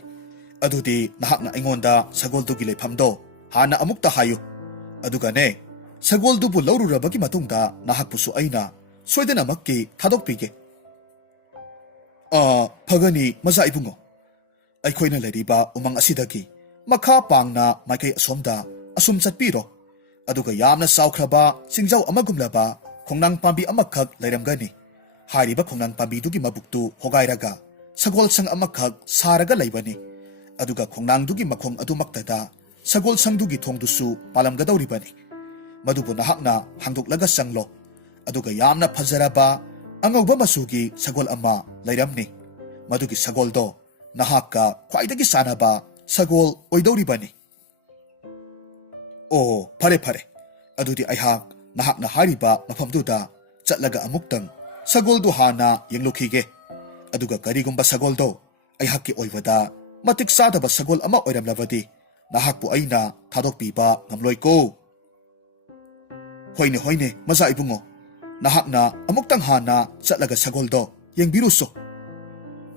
ꯑꯗꯨꯗꯤ ꯅꯍꯥꯛꯅ ꯑꯩꯉꯣꯟꯗ ꯁꯒꯣꯜꯗꯨꯒꯤ ꯂꯩꯐꯝꯗꯣ ꯍꯥꯟꯅ ꯑꯃꯨꯛꯇ ꯍꯥꯏꯌꯨ꯫ ꯑꯗꯨꯒꯅꯦ, ꯁꯒꯣꯜꯗꯨꯕꯨ ꯂꯧꯔꯨꯔꯕꯒꯤ ꯃꯇꯨꯡꯗ ꯅꯍꯥꯛꯄꯨꯁꯨ ꯑꯩꯅ ꯁꯣꯏꯗꯅꯃꯛꯀꯤ ꯊꯥꯗꯣꯛꯄꯤꯒꯦ꯫ ꯐꯒꯅꯤ ꯃꯆꯥ ꯏꯕꯨꯡꯉꯣ꯫ ꯑꯩꯈꯣꯏꯅ ꯂꯩꯔꯤꯕ ꯎꯃꯪ ꯑꯁꯤꯗꯒꯤ ꯃꯈꯥ ꯄꯥꯡꯅ ꯃꯥꯏꯀꯩ ꯑꯁꯣꯝꯗ ꯑꯁꯨꯝ ꯆꯠꯄꯤꯔꯣ꯫ ꯑꯗꯨꯒ ꯌꯥꯝꯅ ꯆꯥꯎꯈ꯭ꯔꯕ ꯆꯤꯡꯖꯥꯎ ꯑꯃꯒꯨꯝꯂꯕ ꯈꯣꯡꯅꯥꯡ ꯄꯥꯝꯕꯤ ꯑꯃꯈꯛ ꯂꯩꯔꯝꯒꯅꯤ꯫ ꯍꯥꯏꯔꯤꯕ ꯈꯣꯡꯅꯥꯡ ꯄꯥꯝꯕꯤꯗꯨꯒꯤ ꯃꯕꯨꯛꯇꯨ ꯍꯣꯒꯥꯏꯔꯒ ꯁꯒꯣꯜꯁꯪ ꯑꯃꯈꯛ ꯁꯥꯔꯒ ꯂꯩꯕꯅꯤ꯫ ꯑꯗꯨꯒ ꯈꯣꯡꯅꯥꯡꯗꯨꯒꯤ ꯃꯈꯣꯡ ꯑꯗꯨꯃꯛꯇꯗ ꯁꯒꯣꯜꯁꯪꯗꯨꯒꯤ ꯊꯣꯡꯗꯨꯁꯨ ꯄꯥꯜꯂꯝꯒꯗꯧꯔꯤꯕꯅꯤ꯫ ꯃꯗꯨꯕꯨ ꯅꯍꯥꯛꯅ ꯍꯥꯡꯗꯣꯛꯂꯒ ꯆꯪꯂꯣ꯫ ꯑꯗꯨꯒ ꯌꯥꯝꯅ ꯐꯖꯔꯕ ꯑꯉꯧꯕ ꯃꯆꯨꯒꯤ ꯁꯒꯣꯜ ꯑꯃ ꯂꯩꯔꯝꯅꯤ꯫ ꯃꯗꯨꯒꯤ ꯁꯒꯣꯜꯗꯣ ꯅꯍꯥꯛꯀ ꯈ꯭ꯋꯥꯏꯗꯒꯤ ꯆꯥꯟꯅꯕ ꯁꯒꯣꯜ ꯑꯣꯏꯗꯧꯔꯤꯕꯅꯤ꯫ ꯐꯔꯦ꯫ ꯑꯗꯨꯗꯤ ꯑꯩꯍꯥꯛ ꯅꯍꯥꯛꯅ ꯍꯥꯏꯔꯤꯕ ꯃꯐꯝꯗꯨꯗ ꯆꯠꯂꯒ ꯑꯃꯨꯛꯇꯪ ꯁꯒꯣꯜꯗꯨ ꯍꯥꯟꯅ ꯌꯦꯡꯂꯨꯈꯤꯒꯦ꯫ ꯑꯗꯨꯒ ꯀꯔꯤꯒꯨꯝꯕ ꯁꯒꯣꯜꯗꯣ ꯑꯩꯍꯥꯛꯀꯤ ꯑꯣꯏꯕꯗ ꯃꯇꯤꯛ ꯆꯥꯗꯕ ꯁꯒꯣꯜ ꯑꯃ ꯑꯣꯏꯔꯝꯂꯕꯗꯤ ꯅꯍꯥꯛꯄꯨ ꯑꯩꯅ ꯊꯥꯗꯣꯛꯄꯤꯕ ꯉꯝꯂꯣꯏꯀꯣ꯫ ꯍꯣꯏꯅꯦ ꯃꯆꯥ ꯏꯕꯨꯡꯉꯣ, ꯅꯍꯥꯛꯅ ꯑꯃꯨꯛꯇꯪ ꯍꯥꯟꯅ ꯆꯠꯂꯒ ꯁꯒꯣꯜꯗꯣ ꯌꯦꯡꯕꯤꯔꯨꯁꯣ꯫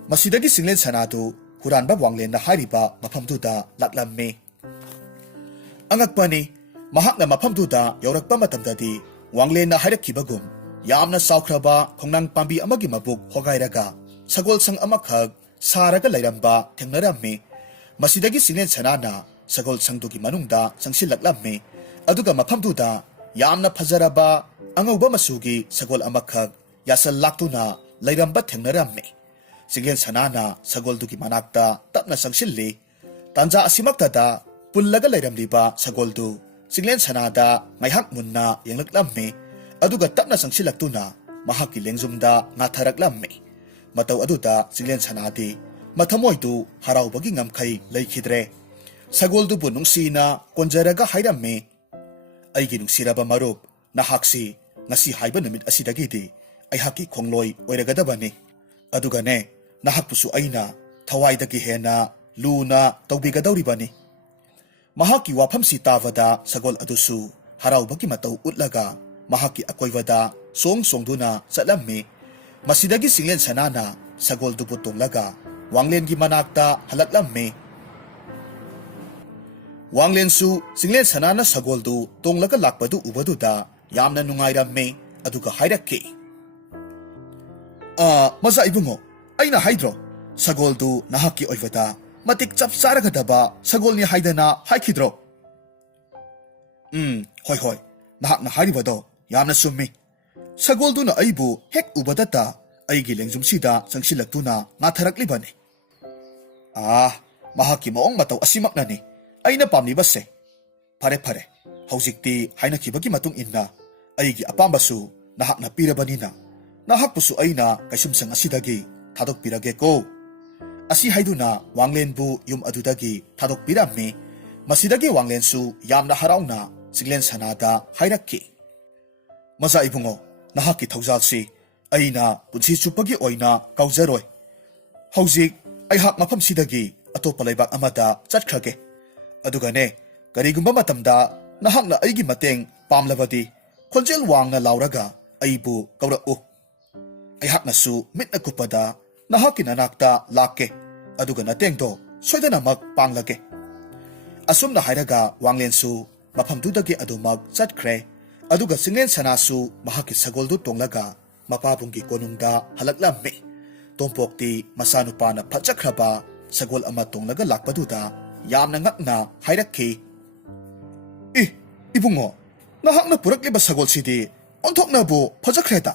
ꯃꯁꯤꯗꯒꯤ ꯆꯤꯡꯂꯦꯟ ꯁꯅꯥꯗꯨ ꯍꯨꯔꯥꯟꯕ ꯋꯥꯡꯂꯦꯟꯅ ꯍꯥꯏꯔꯤꯕ ꯃꯐꯝꯗꯨꯗ ꯂꯥꯛꯂꯝꯃꯤ꯫ ꯑꯉꯛꯄꯅꯤ, ꯃꯍꯥꯛꯅ ꯃꯐꯝꯗꯨꯗ ꯌꯧꯔꯛꯄ ꯃꯇꯝꯗꯗꯤ ꯋꯥꯡꯂꯦꯟꯅ ꯍꯥꯏꯔꯛꯈꯤꯕꯒꯨꯝ ꯌꯥꯝꯅ ꯆꯥꯎꯈ꯭ꯔꯕ ꯈꯣꯡꯅꯥꯡ ꯄꯥꯝꯕꯤ ꯑꯃꯒꯤ ꯃꯕꯨꯛ ꯍꯣꯒꯥꯏꯔꯒ ꯁꯒꯣꯜꯁꯪ ꯑꯃꯈꯛ ꯁꯥꯔꯒ ꯂꯩꯔꯝꯕ ꯊꯦꯡꯅꯔꯝꯃꯤ꯫ ꯃꯁꯤꯗꯒꯤ ꯆꯤꯡꯂꯦꯟ ꯁꯅꯥꯅ ꯁꯒꯣꯜꯁꯪꯗꯨꯒꯤ ꯃꯅꯨꯡꯗ ꯆꯪꯁꯤꯜꯂꯛꯂꯝꯃꯤ꯫ ꯑꯗꯨꯒ ꯃꯐꯝꯗꯨꯗ ꯌꯥꯝꯅ ꯐꯖꯔꯕ ꯑꯉꯧꯕ ꯃꯆꯨꯒꯤ ꯁꯒꯣꯜ ꯑꯃꯈꯛ ꯌꯥꯁꯜ ꯂꯥꯛꯇꯨꯅ ꯂꯩꯔꯝꯕ ꯊꯦꯡꯅꯔꯝꯃꯤ꯫ ꯆꯤꯡꯂꯦꯟ ꯁꯅꯥꯅ ꯁꯒꯣꯜꯗꯨꯒꯤ ꯃꯅꯥꯛꯇ ꯇꯞꯅ ꯆꯪꯁꯤꯜꯂꯤ꯫ ꯇꯥꯟꯖꯥ ꯑꯁꯤꯃꯛꯇꯗ ꯄꯨꯜꯂꯒ ꯂꯩꯔꯝꯂꯤꯕ ꯁꯒꯣꯜꯗꯨ ꯆꯤꯡꯂꯦꯟ ꯁꯅꯥꯗ ꯉꯥꯏꯍꯥꯛ ꯃꯨꯟꯅ ꯌꯦꯡꯂꯛꯂꯝꯃꯤ꯫ ꯑꯗꯨꯒ ꯇꯞꯅ ꯆꯪꯁꯤꯜꯂꯛꯇꯨꯅ ꯃꯍꯥꯛꯀꯤ ꯂꯦꯡꯖꯨꯝꯗ ꯉꯥꯊꯔꯛꯂꯝꯃꯤ꯫ ꯃꯇꯧ ꯑꯗꯨꯗ ꯆꯤꯡꯂꯦꯟ ꯁꯅꯥꯗꯤ ꯃꯊꯃꯣꯏꯗꯨ ꯍꯔꯥꯎꯕꯒꯤ ꯉꯝꯈꯩ ꯂꯩꯈꯤꯗ꯭ꯔꯦ꯫ ꯁꯒꯣꯜꯗꯨꯕꯨ ꯅꯨꯡꯁꯤꯅ ꯀꯣꯟꯖꯔꯒ ꯍꯥꯏꯔꯝꯃꯤ, ꯑꯩꯒꯤ ꯅꯨꯡꯁꯤꯔꯕ ꯃꯔꯨꯞ, ꯅꯍꯥꯛꯁꯤ ꯉꯁꯤ ꯍꯥꯏꯕ ꯅꯨꯃꯤꯠ ꯑꯁꯤꯗꯒꯤꯗꯤ ꯑꯩꯍꯥꯛꯀꯤ ꯈꯣꯡꯂꯣꯏ ꯑꯣꯏꯔꯒꯗꯕꯅꯤ꯫ ꯑꯗꯨꯒꯅꯦ, ꯅꯍꯥꯛꯄꯨꯁꯨ ꯑꯩꯅ ꯊꯋꯥꯏꯗꯒꯤ ꯍꯦꯟꯅ ꯂꯨꯅ ꯇꯧꯕꯤꯒꯗꯧꯔꯤꯕꯅꯤ꯫ ꯃꯍꯥꯛꯀꯤ ꯋꯥꯐꯝꯁꯤ ꯇꯥꯕꯗ ꯁꯒꯣꯜ ꯑꯗꯨꯁꯨ ꯍꯔꯥꯎꯕꯒꯤ ꯃꯇꯧ ꯎꯠꯂꯒ ꯃꯍꯥꯛꯀꯤ ꯑꯀꯣꯏꯕꯗ ꯆꯣꯡꯗꯨꯅ ꯆꯠꯂꯝꯃꯤ꯫ ꯃꯁꯤꯗꯒꯤ ꯆꯤꯡꯂꯦꯟ ꯁꯅꯥꯅ ꯁꯒꯣꯜꯗꯨꯕꯨ ꯇꯣꯡꯂꯒ ꯋꯥꯡꯂꯦꯟꯒꯤ ꯃꯅꯥꯛꯇ ꯍꯜꯂꯛꯂꯝꯃꯤ꯫ ꯋꯥꯡꯂꯦꯟꯁꯨ ꯆꯤꯡꯂꯦꯟ ꯁꯅꯥꯅ ꯁꯒꯣꯜꯗꯨ ꯇꯣꯡꯂꯒ ꯂꯥꯛꯄꯗꯨ ꯎꯕꯗꯨꯗ ꯌꯥꯝꯅ ꯅꯨꯡꯉꯥꯏꯔꯝꯃꯤ꯫ ꯑꯗꯨꯒ ꯍꯥꯏꯔꯛꯈꯤ, ꯃꯆꯥ ꯏꯕꯨꯡꯉꯣ, ꯑꯩꯅ ꯍꯥꯏꯗ꯭ꯔꯣ, ꯁꯒꯣꯜꯗꯨ ꯅꯍꯥꯛꯀꯤ ꯑꯣꯏꯕꯗ ꯃꯇꯤꯛ ꯆꯞ ꯆꯥꯔꯒꯗꯕ ꯁꯒꯣꯜꯅꯤ ꯍꯥꯏꯗꯅ ꯍꯥꯏꯈꯤꯗ꯭ꯔꯣ? ꯍꯣꯏ, ꯅꯍꯥꯛꯅ ꯍꯥꯏꯔꯤꯕꯗꯣ ꯌꯥꯝꯅ ꯆꯨꯝꯃꯤ꯫ ꯁꯒꯣꯜꯗꯨꯅ ꯑꯩꯕꯨ ꯍꯦꯛ ꯎꯕꯗꯇ ꯑꯩꯒꯤ ꯂꯦꯡꯖꯨꯝꯁꯤꯗ ꯆꯪꯁꯤꯜꯂꯛꯇꯨꯅ ꯉꯥꯊꯔꯛꯂꯤꯕꯅꯤ꯫ ꯃꯍꯥꯛꯀꯤ ꯃꯑꯣꯡ ꯃꯇꯧ ꯑꯁꯤꯃꯛꯅꯅꯤ ꯑꯩꯅ ꯄꯥꯝꯂꯤꯕꯁꯦ꯫ ꯐꯔꯦ, ꯍꯧꯖꯤꯛꯇꯤ ꯍꯥꯏꯅꯈꯤꯕꯒꯤ ꯃꯇꯨꯡ ꯏꯟꯅ ꯑꯩꯒꯤ ꯑꯄꯥꯝꯕꯁꯨ ꯅꯍꯥꯛꯅ ꯄꯤꯔꯕꯅꯤꯅ ꯅꯍꯥꯛꯄꯨꯁꯨ ꯑꯩꯅ ꯀꯩꯁꯨꯝꯁꯪ ꯑꯁꯤꯗꯒꯤ ꯊꯥꯗꯣꯛꯄꯤꯔꯒꯦꯀꯣ꯫ ꯑꯁꯤ ꯍꯥꯏꯗꯨꯅ ꯋꯥꯡꯂꯦꯟꯕꯨ ꯌꯨꯝ ꯑꯗꯨꯗꯒꯤ ꯊꯥꯗꯣꯛꯄꯤꯔꯝꯃꯤ꯫ ꯃꯁꯤꯗꯒꯤ ꯋꯥꯡꯂꯦꯟꯁꯨ ꯌꯥꯝꯅ ꯍꯔꯥꯎꯅ ꯆꯤꯡꯂꯦꯟ ꯁꯅꯥꯗ ꯍꯥꯏꯔꯛꯈꯤ, ꯃꯆꯥ ꯏꯕꯨꯡꯉꯣ, ꯅꯍꯥꯛꯀꯤ ꯊꯧꯖꯥꯜꯁꯤ ꯑꯩꯅ ꯄꯨꯟꯁꯤ ꯆꯨꯞꯄꯒꯤ ꯑꯣꯏꯅ ꯀꯥꯎꯖꯔꯣꯏ꯫ ꯍꯧꯖꯤꯛ ꯑꯩꯍꯥꯛ ꯃꯐꯝꯁꯤꯗꯒꯤ ꯑꯇꯣꯞꯄ ꯂꯩꯕꯥꯛ ꯑꯃꯗ ꯆꯠꯈ꯭ꯔꯒꯦ꯫ ꯑꯗꯨꯒꯅꯦ, ꯀꯔꯤꯒꯨꯝꯕ ꯃꯇꯝꯗ ꯅꯍꯥꯛꯅ ꯑꯩꯒꯤ ꯃꯇꯦꯡ ꯄꯥꯝꯂꯕꯗꯤ ꯈꯣꯟꯖꯦꯜ ꯋꯥꯡꯅ ꯂꯥꯎꯔꯒ ꯑꯩꯕꯨ ꯀꯧꯔꯛꯎ꯫ ꯑꯩꯍꯥꯛꯅꯁꯨ ꯃꯤꯠꯅ ꯀꯨꯞꯄꯗ ꯅꯍꯥꯛꯀꯤ ꯅꯅꯥꯛꯇ ꯂꯥꯛꯀꯦ꯫ ꯑꯗꯨꯒ ꯃꯇꯦꯡꯗꯣ ꯁꯣꯏꯗꯅꯃꯛ ꯄꯥꯡꯂꯒꯦ꯫ ꯑꯁꯨꯝꯅ ꯍꯥꯏꯔꯒ ꯋꯥꯡꯂꯦꯟꯁꯨ ꯃꯐꯝꯗꯨꯗꯒꯤ ꯑꯗꯨꯃꯛ ꯆꯠꯈ꯭ꯔꯦ꯫ ꯑꯗꯨꯒ ꯆꯤꯡꯂꯦꯟ ꯁꯅꯥꯁꯨ ꯃꯍꯥꯛꯀꯤ ꯁꯒꯣꯜꯗꯨ ꯇꯣꯡꯂꯒ ꯃꯄꯥꯕꯨꯡꯒꯤ ꯀꯣꯅꯨꯡꯗ ꯍꯜꯂꯛꯂꯝꯃꯤ꯫ ꯇꯣꯝꯄꯣꯛꯇꯤ ꯃꯆꯥꯅꯨꯄꯥꯅ ꯐꯖꯈ꯭ꯔꯕ ꯁꯒꯣꯜ ꯑꯃ ꯇꯣꯡꯂꯒ ꯂꯥꯛꯄꯗꯨꯗ ꯌꯥꯝꯅ ꯉꯛꯅ ꯍꯥꯏꯔꯛꯈꯤ, ꯏꯕꯨꯡꯉꯣ, ꯅꯍꯥꯛꯅ ꯄꯨꯔꯛꯂꯤꯕ ꯁꯒꯣꯜꯁꯤꯗꯤ ꯑꯣꯟꯊꯣꯛꯅꯕꯨ ꯐꯖꯈ꯭ꯔꯦꯗ.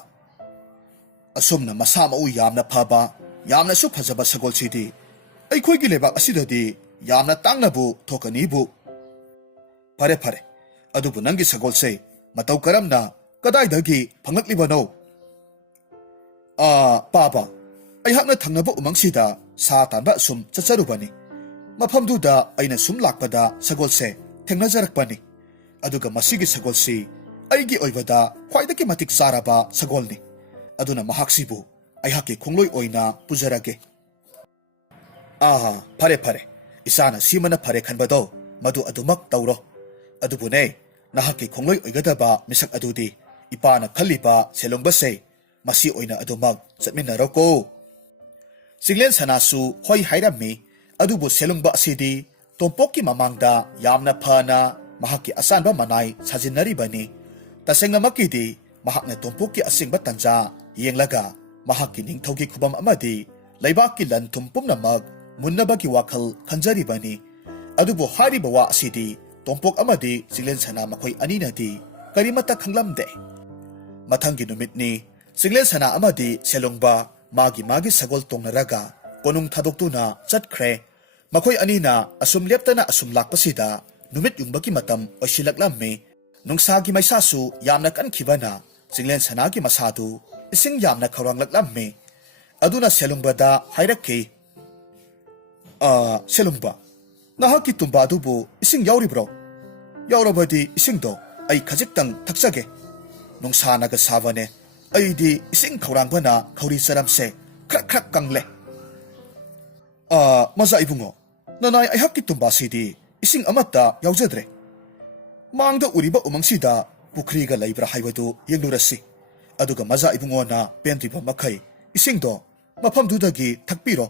ꯑꯁꯨꯝꯅ ꯃꯁꯥ ꯃꯎ ꯌꯥꯝꯅ ꯐꯕ, ꯌꯥꯝꯅꯁꯨ ꯐꯖꯕ ꯁꯒꯣꯜꯁꯤꯗꯤ ꯑꯩꯈꯣꯏꯒꯤ ꯂꯩꯕꯥꯛ ꯑꯁꯤꯗꯗꯤ ꯌꯥꯝꯅ ꯇꯥꯡꯅꯕꯨ ꯊꯣꯛꯀꯅꯤꯕꯨ. ꯐꯔꯦ ꯐꯔꯦ, ꯑꯗꯨꯕꯨ ꯅꯪꯒꯤ ꯁꯒꯣꯜꯁꯦ ꯃꯇꯧ ꯀꯔꯝꯅ ꯀꯗꯥꯏꯗꯒꯤ ꯐꯪꯂꯛꯂꯤꯕꯅꯣ? ꯄꯥꯕ, ꯑꯩꯍꯥꯛꯅ ꯊꯪꯅꯕ ꯎꯃꯪꯁꯤꯗ ꯁꯥ ꯇꯥꯟꯕ ꯑꯁꯨꯝ ꯆꯠꯆꯔꯨꯕꯅꯤ. ꯃꯐꯝꯗꯨꯗ ꯑꯩꯅ ꯁꯨꯝ ꯂꯥꯛꯄꯗ ꯁꯒꯣꯜꯁꯦ ꯊꯦꯡꯅꯖꯔꯛꯄꯅꯤ. ꯑꯗꯨꯒ ꯃꯁꯤꯒꯤ ꯁꯒꯣꯜꯁꯤ ꯑꯩꯒꯤ ꯑꯣꯏꯕꯗ ꯈ꯭ꯋꯥꯏꯗꯒꯤ ꯃꯇꯤꯛ ꯆꯥꯔꯕ ꯁꯒꯣꯜꯅꯤ. ꯑꯗꯨꯅ ꯃꯍꯥꯛꯁꯤꯕꯨ ꯑꯩꯍꯥꯛꯀꯤ ꯈꯣꯡꯂꯣꯏ ꯑꯣꯏꯅ ꯄꯨꯖꯔꯒꯦ. ꯐꯔꯦ ꯐꯔꯦ, ꯏꯆꯥꯅ ꯁꯤꯃꯅ ꯐꯔꯦ ꯈꯟꯕꯗꯣ ꯃꯗꯨ ꯑꯗꯨꯃꯛ ꯇꯧꯔꯣ. ꯑꯗꯨꯕꯨꯅꯦ, ꯅꯍꯥꯛꯀꯤ ꯈꯣꯡꯂꯣꯏ ꯑꯣꯏꯒꯗꯕ ꯃꯤꯁꯛ ꯑꯗꯨꯗꯤ ꯏꯄꯥꯅ ꯈꯜꯂꯤꯕ ꯁꯦꯂꯣꯡꯕꯁꯦ ꯃꯁꯤ ꯑꯣꯏꯅ ꯑꯗꯨꯃꯛ ꯆꯠꯃꯤꯟꯅꯔꯣꯀꯣ. ꯆꯤꯡꯂꯦꯟ ꯁꯅꯥꯁꯨ ꯍꯣꯏ ꯍꯥꯏꯔꯝꯃꯤ. ꯑꯗꯨꯕꯨ ꯁꯦꯂꯨꯡꯕ ꯑꯁꯤꯗꯤ ꯇꯣꯝꯄꯣꯛꯀꯤ ꯃꯃꯥꯡꯗ ꯌꯥꯝꯅ ꯐꯅ ꯃꯍꯥꯛꯀꯤ ꯑꯆꯥꯟꯕ ꯃꯅꯥꯏ ꯁꯥꯖꯤꯟꯅꯔꯤꯕꯅꯤ. ꯇꯁꯦꯡꯅꯃꯛꯀꯤꯗꯤ ꯃꯍꯥꯛꯅ ꯇꯣꯝꯄꯣꯛꯀꯤ ꯑꯁꯦꯡꯕ ꯇꯟꯖꯥ ꯌꯦꯡꯂꯒ ꯃꯍꯥꯛꯀꯤ ꯅꯤꯡꯊꯧꯒꯤ ꯈꯨꯕꯝ ꯑꯃꯗꯤ ꯂꯩꯕꯥꯛꯀꯤ ꯂꯟ ꯊꯨꯝ ꯄꯨꯝꯅꯃꯛ ꯃꯨꯟꯅꯕꯒꯤ ꯋꯥꯈꯜ ꯈꯟꯖꯔꯤꯕꯅꯤ. ꯑꯗꯨꯕꯨ ꯍꯥꯏꯔꯤꯕ ꯋꯥ ꯑꯁꯤꯗꯤ ꯇꯣꯝꯄꯣꯛ ꯑꯃꯗꯤ ꯆꯤꯡꯂꯦꯟ ꯁꯅꯥ ꯃꯈꯣꯏ ꯑꯅꯤꯅꯗꯤ ꯀꯔꯤꯃꯠꯇ ꯈꯪꯂꯝꯗꯦ. ꯃꯊꯪꯒꯤ ꯅꯨꯃꯤꯠꯅꯤ. ꯆꯤꯡꯂꯦꯟ ꯁꯅꯥ ꯑꯃꯗꯤ ꯁꯦꯂꯨꯡꯕ ꯃꯥꯒꯤ ꯁꯒꯣꯜ ꯇꯣꯡꯅꯔꯒ ꯀꯣꯅꯨꯡ ꯊꯥꯗꯣꯛꯇꯨꯅ ꯆꯠꯈ꯭ꯔꯦ. ꯃꯈꯣꯏ ꯑꯅꯤꯅ ꯑꯁꯨꯝ ꯂꯦꯞꯇꯅ ꯑꯁꯨꯝ ꯂꯥꯛꯄꯁꯤꯗ ꯅꯨꯃꯤꯠ ꯌꯨꯡꯕꯒꯤ ꯃꯇꯝ ꯑꯣꯏꯁꯤꯜꯂꯛꯂꯝꯃꯤ. ꯅꯨꯡꯁꯥꯒꯤ ꯃꯩꯁꯥꯁꯨ ꯌꯥꯝꯅ ꯀꯟꯈꯤꯕꯅ ꯆꯤꯡꯂꯦꯟ ꯁꯅꯥꯒꯤ ꯃꯁꯥꯗꯨ ꯏꯁꯤꯡ ꯌꯥꯝꯅ ꯈꯧꯔꯥꯡꯂꯛꯂꯝꯃꯤ. ꯑꯗꯨꯅ ꯁꯦꯂꯨꯡꯕꯗ ꯍꯥꯏꯔꯛꯈꯤ, ꯁꯦꯂꯨꯡꯕ, ꯅꯍꯥꯛꯀꯤ ꯇꯨꯝꯕ ꯑꯗꯨꯕꯨ ꯏꯁꯤꯡ ꯌꯥꯎꯔꯤꯕ꯭ꯔꯣ? ꯌꯥꯎꯔꯕꯗꯤ ꯏꯁꯤꯡꯗꯣ ꯑꯩ ꯈꯖꯤꯛꯇꯪ ꯊꯛꯆꯒꯦ. ꯅꯨꯡꯁꯥꯅꯒ ꯁꯥꯕꯅꯦ, ꯑꯩꯗꯤ ꯏꯁꯤꯡ ꯈꯧꯔꯥꯡꯕꯅ ꯈꯧꯔꯤ ꯆꯔꯝꯁꯦ ꯈ꯭ꯔꯛ ꯈ꯭ꯔꯛ ꯀꯪꯂꯦ. ꯃꯖꯥ ꯏꯕꯨꯡꯉꯣ, ꯅꯅꯥꯏ ꯑꯩꯍꯥꯛꯀꯤ ꯇꯨꯝꯕꯥꯁꯤꯗꯤ ꯏꯁꯤꯡ ꯑꯃꯠꯇ ꯌꯥꯎꯖꯗ꯭ꯔꯦ. ꯃꯥꯡꯗ ꯎꯔꯤꯕ ꯎꯃꯪꯁꯤꯗ ꯄꯨꯈ꯭ꯔꯤꯒ ꯂꯩꯕ꯭ꯔꯥ ꯍꯥꯏꯕꯗꯨ ꯌꯦꯡꯂꯨꯔꯁꯤ. ꯑꯗꯨꯒ ꯃꯖꯥ ꯏꯕꯨꯡꯉꯣꯅ ꯄꯦꯟꯗ꯭ꯔꯤꯕ ꯃꯈꯩ ꯏꯁꯤꯡꯗꯣ ꯃꯐꯝꯗꯨꯗꯒꯤ ꯊꯛꯄꯤꯔꯣ.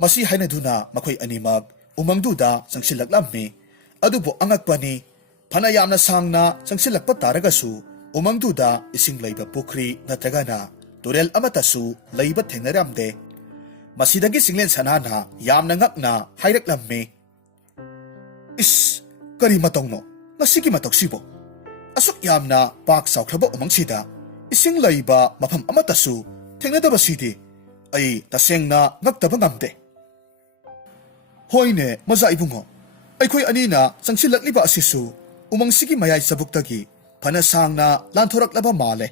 ꯃꯁꯤ ꯍꯥꯏꯅꯗꯨꯅ ꯃꯈꯣꯏ ꯑꯅꯤꯃꯛ ꯎꯃꯪꯗꯨꯗ ꯆꯪꯁꯤꯜꯂꯛꯂꯝꯃꯤ. ꯑꯗꯨꯕꯨ ꯑꯉꯛꯄꯅꯤ, ꯐꯅ ꯌꯥꯝꯅ ꯁꯥꯡꯅ ꯆꯪꯁꯤꯜꯂꯛꯄ ꯇꯥꯔꯒꯁꯨ ꯎꯃꯪꯗꯨꯗ ꯏꯁꯤꯡ ꯂꯩꯕ ꯄꯨꯈ꯭ꯔꯤ ꯅꯠꯇ꯭ꯔꯒꯅ ꯇꯨꯔꯦꯜ ꯑꯃꯠꯇꯁꯨ ꯂꯩꯕ ꯊꯦꯡꯅꯔꯝꯗꯦ. ꯃꯁꯤꯗꯒꯤ ꯆꯤꯡꯂꯦꯟ ꯁꯅꯥꯅ ꯌꯥꯝꯅ ꯉꯛꯅ ꯍꯥꯏꯔꯛꯂꯝꯃꯤ, ꯀꯔꯤ ꯃꯇꯧꯅꯣ ꯃꯁꯤꯒꯤ ꯃꯇꯧꯁꯤꯕꯣ? ꯑꯁꯨꯛ ꯌꯥꯝꯅ ꯄꯥꯛ ꯆꯥꯎꯈ꯭ꯔꯕ ꯎꯃꯪꯁꯤꯗ ꯏꯁꯤꯡ ꯂꯩꯕ ꯃꯐꯝ ꯑꯃꯠꯇꯁꯨ ꯊꯦꯡꯅꯗꯕꯁꯤꯗꯤ ꯑꯩ ꯇꯁꯦꯡꯅ ꯉꯛꯇꯕ ꯉꯝꯗꯦ. ꯍꯣꯏꯅꯦ ꯃꯖꯥ ꯏꯕꯨꯡꯉꯣ, ꯑꯩꯈꯣꯏ ꯑꯅꯤꯅ ꯆꯪꯁꯤꯜꯂꯛꯂꯤꯕ ꯑꯁꯤꯁꯨ ꯎꯃꯪꯁꯤꯒꯤ ꯃꯌꯥꯏ ꯆꯕꯨꯛꯇꯒꯤ ꯐꯅ ꯁꯥꯡꯅ ꯂꯥꯟꯊꯣꯔꯛꯂꯕ ꯃꯥꯜꯂꯦ.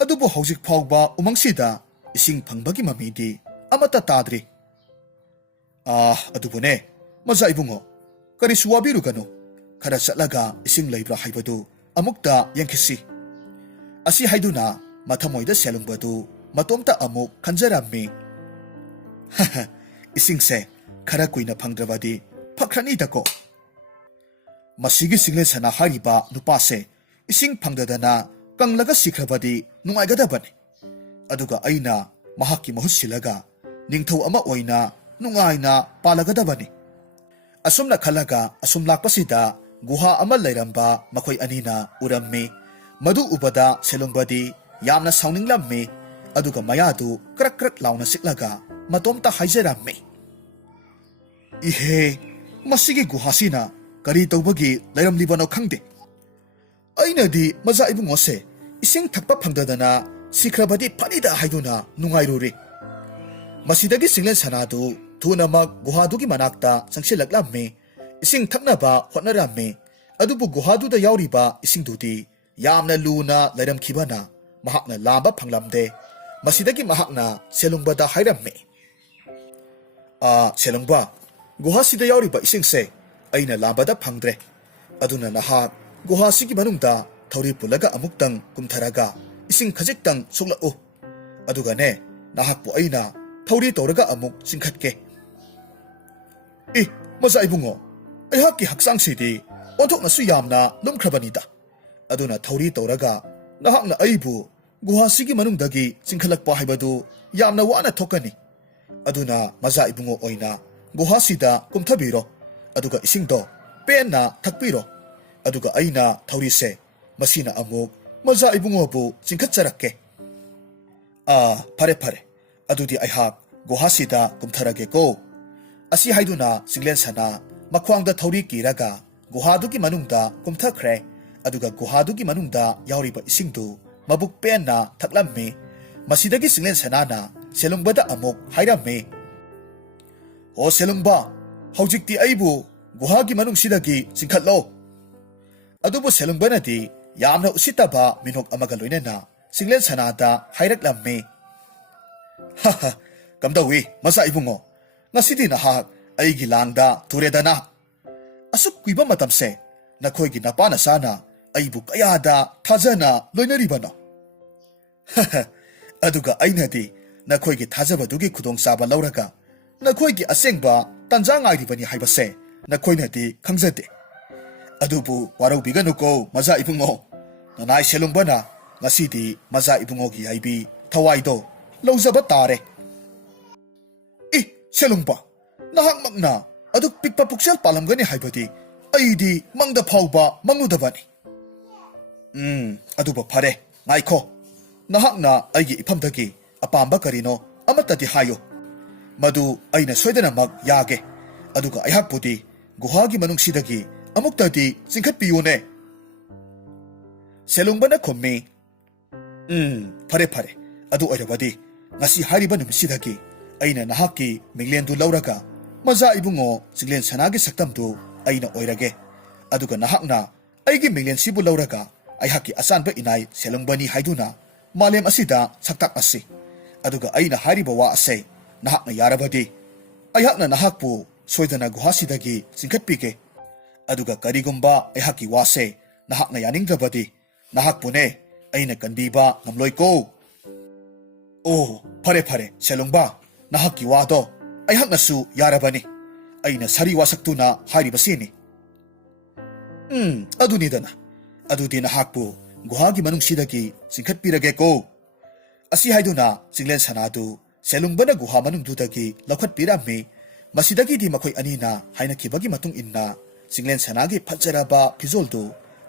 ꯑꯗꯨꯕꯨ ꯍꯧꯖꯤꯛ ꯐꯥꯎꯕ ꯎꯃꯪꯁꯤꯗ ꯏꯁꯤꯡ ꯐꯪꯕꯒꯤ ꯃꯃꯤꯗꯤ ꯑꯃꯠꯇ ꯇꯥꯗ꯭ꯔꯤ. ꯑꯗꯨꯕꯨꯅꯦ ꯃꯖꯥ ꯏꯕꯨꯡꯉꯣ, ꯀꯔꯤꯁꯨ ꯋꯥꯕꯤꯔꯨꯒꯅꯨ. ꯈꯔ ꯆꯠꯂꯒ ꯏꯁꯤꯡ ꯂꯩꯕ꯭ꯔꯥ ꯍꯥꯏꯕꯗꯨ ꯑꯃꯨꯛꯇ ꯌꯦꯡꯈꯤꯁꯤ. ꯑꯁꯤ ꯍꯥꯏꯗꯨꯅ ꯃꯊꯃꯣꯏꯗ ꯁꯦꯂꯨꯡꯕꯗꯨ ꯃꯇꯣꯝꯇ ꯑꯃꯨꯛ ꯈꯟꯖꯔꯝꯃꯤ. ꯏꯁꯤꯡꯁꯦ ꯈꯔ ꯀꯨꯏꯅ ꯐꯪꯗ꯭ꯔꯕꯗꯤ ꯐꯈ꯭ꯔꯅꯤꯗꯀꯣ. ꯃꯁꯤꯒꯤ ꯆꯤꯡꯂꯦꯟ ꯁꯅꯥ ꯍꯥꯏꯔꯤꯕ ꯅꯨꯄꯥꯁꯦ ꯏꯁꯤꯡ ꯐꯪꯗꯗꯅ ꯀꯪꯂꯒ ꯁꯤꯈ꯭ꯔꯕꯗꯤ ꯅꯨꯡꯉꯥꯏꯒꯗꯕꯅꯤ. ꯑꯗꯨꯒ ꯑꯩꯅ ꯃꯍꯥꯛꯀꯤ ꯃꯍꯨꯠ ꯁꯤꯜꯂꯒ ꯅꯤꯡꯊꯧ ꯑꯃ ꯑꯣꯏꯅ ꯅꯨꯡꯉꯥꯏꯅ ꯄꯥꯜꯂꯒꯗꯕꯅꯤ. ꯑꯁꯨꯝꯅ ꯈꯜꯂꯒ ꯑꯁꯨꯝ ꯂꯥꯛꯄꯁꯤꯗ ꯒꯨꯍꯥ ꯑꯃ ꯂꯩꯔꯝꯕ ꯃꯈꯣꯏ ꯑꯅꯤꯅ ꯎꯔꯝꯃꯤ. ꯃꯗꯨ ꯎꯕꯗ ꯁꯦꯂꯨꯡꯕꯗꯤ ꯌꯥꯝꯅ ꯁꯥꯎꯅꯤꯡꯂꯝꯃꯤ. ꯑꯗꯨꯒ ꯃꯌꯥꯗꯨ ꯀ꯭ꯔꯛ ꯀ꯭ꯔꯛ ꯂꯥꯎꯅ ꯆꯤꯛꯂꯒ ꯃꯇꯣꯝꯇ ꯍꯥꯏꯖꯔꯝꯃꯤ, ꯏꯍꯦ, ꯃꯁꯤꯒꯤ ꯒꯨꯍꯥꯁꯤꯅ ꯀꯔꯤ ꯇꯧꯕꯒꯤ ꯂꯩꯔꯝꯂꯤꯕꯅꯣ ꯈꯪꯗꯦ. ꯑꯩꯅꯗꯤ ꯃꯖꯥ ꯏꯕꯨꯡꯉꯣꯁꯦ ꯏꯁꯤꯡ ꯊꯛꯄ ꯐꯪꯗꯗꯅ ꯁꯤꯈ꯭ꯔꯕꯗꯤ ꯐꯅꯤꯗ ꯍꯥꯏꯗꯨꯅ ꯅꯨꯡꯉꯥꯏꯔꯨꯔꯤ. ꯃꯁꯤꯗꯒꯤ ꯆꯤꯡꯂꯦꯟ ꯁꯅꯥꯗꯨ ꯊꯨꯅꯃꯛ ꯒꯨꯍꯥꯗꯨꯒꯤ ꯃꯅꯥꯛꯇ ꯆꯪꯁꯤꯜꯂꯛꯂꯝꯃꯤ. ꯏꯁꯤꯡ ꯊꯛꯅꯕ ꯍꯣꯠꯅꯔꯝꯃꯤ. ꯑꯗꯨꯕꯨ ꯒꯨꯍꯥꯗꯨꯗ ꯌꯥꯎꯔꯤꯕ ꯏꯁꯤꯡꯗꯨꯗꯤ ꯌꯥꯝꯅ ꯂꯨꯅ ꯂꯩꯔꯝꯈꯤꯕꯅ ꯃꯍꯥꯛꯅ ꯂꯥꯝꯕ ꯐꯪꯂꯝꯗꯦ. ꯃꯁꯤꯗꯒꯤ ꯃꯍꯥꯛꯅ ꯁꯦꯂꯨꯡꯕꯗ ꯍꯥꯏꯔꯝꯃꯤ, ꯁꯦꯂꯨꯡꯕ, ꯒꯨꯍꯥꯁꯤꯗ ꯌꯥꯎꯔꯤꯕ ꯏꯁꯤꯡꯁꯦ ꯑꯩꯅ ꯂꯥꯝꯕꯗ ꯐꯪꯗ꯭ꯔꯦ. ꯑꯗꯨꯅ ꯅꯍꯥꯛ ꯒꯨꯍꯥꯁꯤꯒꯤ ꯃꯅꯨꯡꯗ ꯊꯧꯔꯤ ꯄꯨꯜꯂꯒ ꯑꯃꯨꯛꯇꯪ ꯀꯨꯝꯊꯔꯒ ꯏꯁꯤꯡ ꯈꯖꯤꯛꯇꯪ ꯁꯣꯛꯂꯛꯎ. ꯑꯗꯨꯒꯅꯦ, ꯅꯍꯥꯛꯄꯨ ꯑꯩꯅ ꯊꯧꯔꯤ ꯇꯧꯔꯒ ꯑꯃꯨꯛ ꯆꯤꯡꯈꯠꯀꯦ. ꯃꯖꯥ ꯏꯕꯨꯡꯉꯣ, ꯑꯩꯍꯥꯛꯀꯤ ꯍꯛꯆꯥꯡꯁꯤꯗꯤ ꯑꯣꯟꯊꯣꯛꯅꯁꯨ ꯌꯥꯝꯅ ꯂꯨꯝꯈ꯭ꯔꯕꯅꯤꯗ. ꯑꯗꯨꯅ ꯊꯧꯔꯤ ꯇꯧꯔꯒ ꯅꯍꯥꯛꯅ ꯑꯩꯕꯨ ꯒꯨꯍꯥꯁꯤꯒꯤ ꯃꯅꯨꯡꯗꯒꯤ ꯆꯤꯡꯈꯠꯂꯛꯄ ꯍꯥꯏꯕꯗꯨ ꯌꯥꯝꯅ ꯋꯥꯅ ꯊꯣꯛꯀꯅꯤ. ꯑꯗꯨꯅ ꯃꯖꯥ ꯏꯕꯨꯡꯉꯣ ꯑꯣꯏꯅ ꯒꯨꯍꯥꯁꯤꯗ ꯀꯨꯝꯊꯕꯤꯔꯣ. ꯑꯗꯨꯒ ꯏꯁꯤꯡꯗꯣ ꯄꯦꯟꯅ ꯊꯛꯄꯤꯔꯣ. ꯑꯗꯨꯒ ꯑꯩꯅ ꯊꯧꯔꯤꯁꯦ ꯃꯁꯤꯅ ꯑꯃꯨꯛ ꯃꯖꯥ ꯏꯕꯨꯡꯉꯣꯕꯨ ꯆꯤꯡꯈꯠꯆꯔꯛꯀꯦ. ꯐꯔꯦ ꯐꯔꯦ, ꯑꯗꯨꯗꯤ ꯑꯩꯍꯥꯛ ꯒꯨꯍꯥꯁꯤꯗ ꯀꯨꯝꯊꯔꯒꯦꯀꯣ ꯑꯁꯤ ꯍꯥꯏꯗꯨꯅ ꯆꯤꯡꯂꯦꯟ ꯁꯅꯥ ꯃꯈ꯭ꯋꯥꯡꯗ ꯊꯧꯔꯤ ꯀꯤꯔꯒ ꯒꯨꯍꯥꯗꯨꯒꯤ ꯃꯅꯨꯡꯗ ꯀꯨꯝꯊꯈ꯭ꯔꯦ ꯑꯗꯨꯒ ꯒꯨꯍꯥꯗꯨꯒꯤ ꯃꯅꯨꯡꯗ ꯌꯥꯎꯔꯤꯕ ꯏꯁꯤꯡꯗꯨ ꯃꯕꯨꯛ ꯄꯦꯟꯅ ꯊꯛꯂꯝꯃꯤ ꯃꯁꯤꯗꯒꯤ ꯆꯤꯡꯂꯦꯟ ꯁꯅꯥꯅ ꯁꯦꯂꯨꯡꯕꯗ ꯑꯃꯨꯛ ꯍꯥꯏꯔꯝꯃꯤ ꯑꯣ ꯁꯦꯂꯨꯡꯕ ꯍꯧꯖꯤꯛꯇꯤ ꯑꯩꯕꯨ ꯒꯨꯍꯥꯒꯤ ꯃꯅꯨꯡꯁꯤꯗꯒꯤ ꯆꯤꯡꯈꯠꯂꯣ ꯑꯗꯨꯕꯨ ꯁꯦꯂꯨꯡꯕꯅꯗꯤ ꯌꯥꯝꯅ ꯎꯁꯤꯠꯇꯕ ꯃꯤꯅꯣꯛ ꯑꯃꯒ ꯂꯣꯏꯅꯅ ꯆꯤꯡꯂꯦꯟ ꯁꯅꯥꯗ ꯍꯥꯏꯔꯛꯂꯝꯃꯤ ꯍꯥ ꯀꯝꯗꯧꯏ ꯃꯆꯥ ꯏꯕꯨꯡꯉꯣ ꯉꯁꯤꯗꯤ ꯅꯍꯥꯛ ꯑꯩꯒꯤ ꯂꯥꯡꯗ ꯊꯨꯔꯦꯗꯅ ꯑꯁꯨꯛ ꯀꯨꯏꯕ ꯃꯇꯝꯁꯦ ꯅꯈꯣꯏꯒꯤ ꯅꯄꯥ ꯅꯆꯥꯅ ꯑꯩꯕꯨ ꯀꯌꯥꯗ ꯊꯥꯖꯅ ꯂꯣꯏꯅꯔꯤꯕꯅꯣ ꯑꯗꯨꯒ ꯑꯩꯅꯗꯤ ꯅꯈꯣꯏꯒꯤ ꯊꯥꯖꯕꯗꯨꯒꯤ ꯈꯨꯗꯣꯡꯆꯥꯕ ꯂꯧꯔꯒ ꯅꯈꯣꯏꯒꯤ ꯑꯁꯦꯡꯕ ꯇꯟꯖꯥ ꯉꯥꯏꯔꯤꯕꯅꯤ ꯍꯥꯏꯕꯁꯦ ꯅꯈꯣꯏꯅꯗꯤ ꯈꯪꯖꯗꯦ ꯑꯗꯨꯕꯨ ꯋꯥꯔꯧꯕꯤꯒꯅꯨꯀꯣ ꯃꯆꯥ ꯏꯕꯨꯡꯉꯣ ꯅꯅꯥꯏ ꯁꯦꯂꯨꯡꯕꯅ ꯉꯁꯤꯗꯤ ꯃꯆꯥ ꯏꯕꯨꯡꯉꯣꯒꯤ ꯌꯥꯏꯕꯤ ꯊꯋꯥꯏꯗꯣ ꯂꯧꯖꯕ ꯇꯥꯔꯦ ꯁꯦꯂꯨꯡꯕ ꯅꯍꯥꯛꯃꯛꯅ ꯑꯗꯨꯛ ꯄꯤꯛꯄ ꯄꯨꯛꯆꯦꯜ ꯄꯥꯜꯂꯝꯒꯅꯤ ꯍꯥꯏꯕꯗꯤ ꯑꯩꯗꯤ ꯃꯪꯗ ꯐꯥꯎꯕ ꯃꯪꯂꯨꯗꯕꯅꯤ ꯑꯗꯨꯕꯨ ꯐꯔꯦ ꯉꯥꯏꯈꯣ ꯅꯍꯥꯛꯅ ꯑꯩꯒꯤ ꯏꯐꯝꯗꯒꯤ ꯑꯄꯥꯝꯕ ꯀꯔꯤꯅꯣ ꯑꯃꯠꯇꯗꯤ ꯍꯥꯏꯌꯨ ꯃꯗꯨ ꯑꯩꯅ ꯁꯣꯏꯗꯅꯃꯛ ꯌꯥꯒꯦ ꯑꯗꯨꯒ ꯑꯩꯍꯥꯛꯄꯨꯗꯤ ꯒꯨꯍꯥꯒꯤ ꯃꯅꯨꯡꯁꯤꯗꯒꯤ ꯑꯃꯨꯛꯇꯗꯤ ꯆꯤꯡꯈꯠꯄꯤꯌꯨꯅꯦ ꯁꯦꯂꯨꯡꯕꯅ ꯈꯨꯝꯃꯤ ꯐꯔꯦ ꯐꯔꯦ ꯑꯗꯨ ꯑꯣꯏꯔꯕꯗꯤ ꯉꯁꯤ ꯍꯥꯏꯔꯤꯕ ꯅꯨꯃꯤꯠꯁꯤꯗꯒꯤ ꯑꯩꯅ ꯅꯍꯥꯛꯀꯤ ꯃꯤꯡꯂꯦꯟꯗꯨ ꯂꯧꯔꯒ ꯃꯆꯥ ꯏꯕꯨꯡꯉꯣ ꯆꯤꯡꯂꯦꯟ ꯁꯅꯥꯒꯤ ꯁꯛꯇꯝꯗꯨ ꯑꯩꯅ ꯑꯣꯏꯔꯒꯦ ꯑꯗꯨꯒ ꯅꯍꯥꯛꯅ ꯑꯩꯒꯤ ꯃꯤꯡꯂꯦꯟꯁꯤꯕꯨ ꯂꯧꯔꯒ ꯑꯩꯍꯥꯛꯀꯤ ꯑꯆꯥꯟꯕ ꯏꯅꯥꯏ ꯁꯦꯂꯨꯡꯕꯅꯤ ꯍꯥꯏꯗꯨꯅ ꯃꯥꯂꯦꯝ ꯑꯁꯤꯗ ꯁꯛꯇꯥꯛꯂꯁꯤ ꯑꯗꯨꯒ ꯑꯩꯅ ꯍꯥꯏꯔꯤꯕ ꯋꯥ ꯑꯁꯦ ꯅꯍꯥꯛꯅ ꯌꯥꯔꯕꯗꯤ ꯑꯩꯍꯥꯛꯅ ꯅꯍꯥꯛꯄꯨ ꯁꯣꯏꯗꯅ ꯒꯨꯍꯥꯁꯤꯗꯒꯤ ꯆꯤꯡꯈꯠꯄꯤꯒꯦ ꯑꯗꯨꯒ ꯀꯔꯤꯒꯨꯝꯕ ꯑꯩꯍꯥꯛꯀꯤ ꯋꯥꯁꯦ ꯅꯍꯥꯛꯅ ꯌꯥꯅꯤꯡꯗ꯭ꯔꯕꯗꯤ ꯅꯍꯥꯛꯄꯨꯅꯦ ꯑꯩꯅ ꯀꯟꯕꯤꯕ ꯉꯝꯂꯣꯏꯀꯣ ꯑꯣ ꯐꯔꯦ ꯐꯔꯦ ꯁꯦꯂꯨꯡꯕ ꯅꯍꯥꯛꯀꯤ ꯋꯥꯗꯣ ꯑꯩꯍꯥꯛꯅꯁꯨ ꯌꯥꯔꯕꯅꯤ ꯑꯩꯅ ꯁꯔꯤ ꯋꯥꯁꯛꯇꯨꯅ ꯍꯥꯏꯔꯤꯕꯁꯤꯅꯤ ꯑꯗꯨꯅꯤꯗꯅ ꯑꯗꯨꯗꯤ ꯅꯍꯥꯛꯄꯨ ꯒꯨꯍꯥꯒꯤ ꯃꯅꯨꯡꯁꯤꯗꯒꯤ ꯆꯤꯡꯈꯠꯄꯤꯔꯒꯦꯀꯣ ꯑꯁꯤ ꯍꯥꯏꯗꯨꯅ ꯆꯤꯡꯂꯦꯟ ꯁꯅꯥꯗꯨ ꯁꯦꯂꯨꯡꯕꯅ ꯒꯨꯍꯥ ꯃꯅꯨꯡꯗꯨꯗꯒꯤ ꯂꯧꯈꯠꯄꯤꯔꯝꯃꯤ ꯃꯁꯤꯗꯒꯤꯗꯤ ꯃꯈꯣꯏ ꯑꯅꯤꯅ ꯍꯥꯏꯅꯈꯤꯕꯒꯤ ꯃꯇꯨꯡ ꯏꯟꯅ ꯆꯤꯡꯂꯦꯟ ꯁꯅꯥꯒꯤ ꯐꯖꯔꯕ ꯐꯤꯖꯣꯜꯗꯨ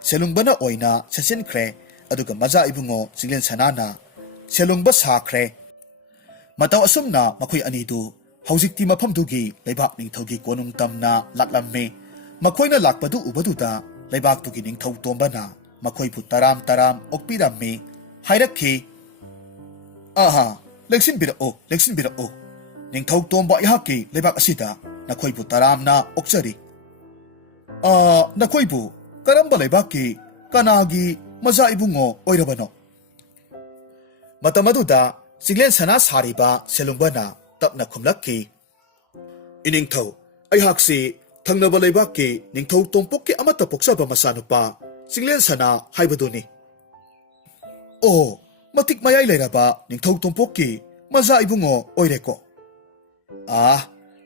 ꯁꯦꯂꯨꯡꯕꯅ ꯑꯣꯏꯅ ꯁꯦꯠꯆꯤꯟꯈ꯭ꯔꯦ ꯑꯗꯨꯒ ꯃꯆꯥ ꯏꯕꯨꯡꯉꯣ ꯆꯤꯡꯂꯦꯟ ꯁꯅꯥꯅ ꯁꯦꯂꯨꯡꯕ ꯁꯥꯈ꯭ꯔꯦ ꯃꯇꯧ ꯑꯁꯨꯝꯅ ꯃꯈꯣꯏ ꯑꯅꯤꯗꯨ ꯍꯧꯖꯤꯛꯇꯤ ꯃꯐꯝꯗꯨꯒꯤ ꯂꯩꯕꯥꯛ ꯅꯤꯡꯊꯧꯒꯤ ꯀꯣꯅꯨꯡ ꯇꯝꯅ ꯂꯥꯛꯂꯝꯃꯤ ꯃꯈꯣꯏꯅ ꯂꯥꯛꯄꯗꯨ ꯎꯕꯗꯨꯗ ꯂꯩꯕꯥꯛꯇꯨꯒꯤ ꯅꯤꯡꯊꯧ ꯇꯣꯝꯕꯅ ꯃꯈꯣꯏꯕꯨ ꯇꯔꯥꯝ ꯇꯔꯥꯝ ꯑꯣꯛꯄꯤꯔꯝꯃꯤ ꯍꯥꯏꯔꯛꯈꯤ ꯑꯍꯥ ꯂꯦꯡꯁꯤꯟꯕꯤꯔꯛꯎ ꯅꯤꯡꯊꯧ ꯇꯣꯝꯕ ꯑꯩꯍꯥꯛꯀꯤ ꯂꯩꯕꯥꯛ ꯑꯁꯤꯗ ꯅꯈꯣꯏꯕꯨ ꯇꯔꯥꯝꯅ ꯑꯣꯛꯆꯔꯤ ꯅꯈꯣꯏꯕꯨ ꯀꯔꯝꯕ ꯂꯩꯕꯥꯛꯀꯤ ꯀꯅꯥꯒꯤ ꯃꯆꯥ ꯏꯕꯨꯡꯉꯣ ꯑꯣꯏꯔꯕꯅꯣ ꯃꯇꯝ ꯑꯗꯨꯗ ꯆꯤꯡꯂꯦꯟ ꯁꯅꯥ ꯁꯥꯔꯤꯕ ꯁꯦꯂꯨꯡꯕꯅ ꯇꯞꯅ ꯈꯨꯝꯂꯛꯈꯤ ꯏꯅꯤꯡꯊꯧ ꯑꯩꯍꯥꯛꯁꯤ ꯊꯪꯅꯕ ꯂꯩꯕꯥꯛꯀꯤ ꯅꯤꯡꯊꯧ ꯇꯣꯝꯄꯣꯛꯀꯤ ꯑꯃꯠꯇ ꯄꯣꯛꯆꯕ ꯃꯆꯥꯅꯨꯄꯥ ꯆꯤꯡꯂꯦꯟ ꯁꯅꯥ ꯍꯥꯏꯕꯗꯨꯅꯤ ꯑꯣ ꯃꯇꯤꯛ ꯃꯌꯥꯏ ꯂꯩꯔꯕ ꯅꯤꯡꯊꯧ ꯇꯣꯝꯄꯣꯛꯀꯤ ꯃꯆꯥ ꯏꯕꯨꯡꯉꯣ ꯑꯣꯏꯔꯦꯀꯣ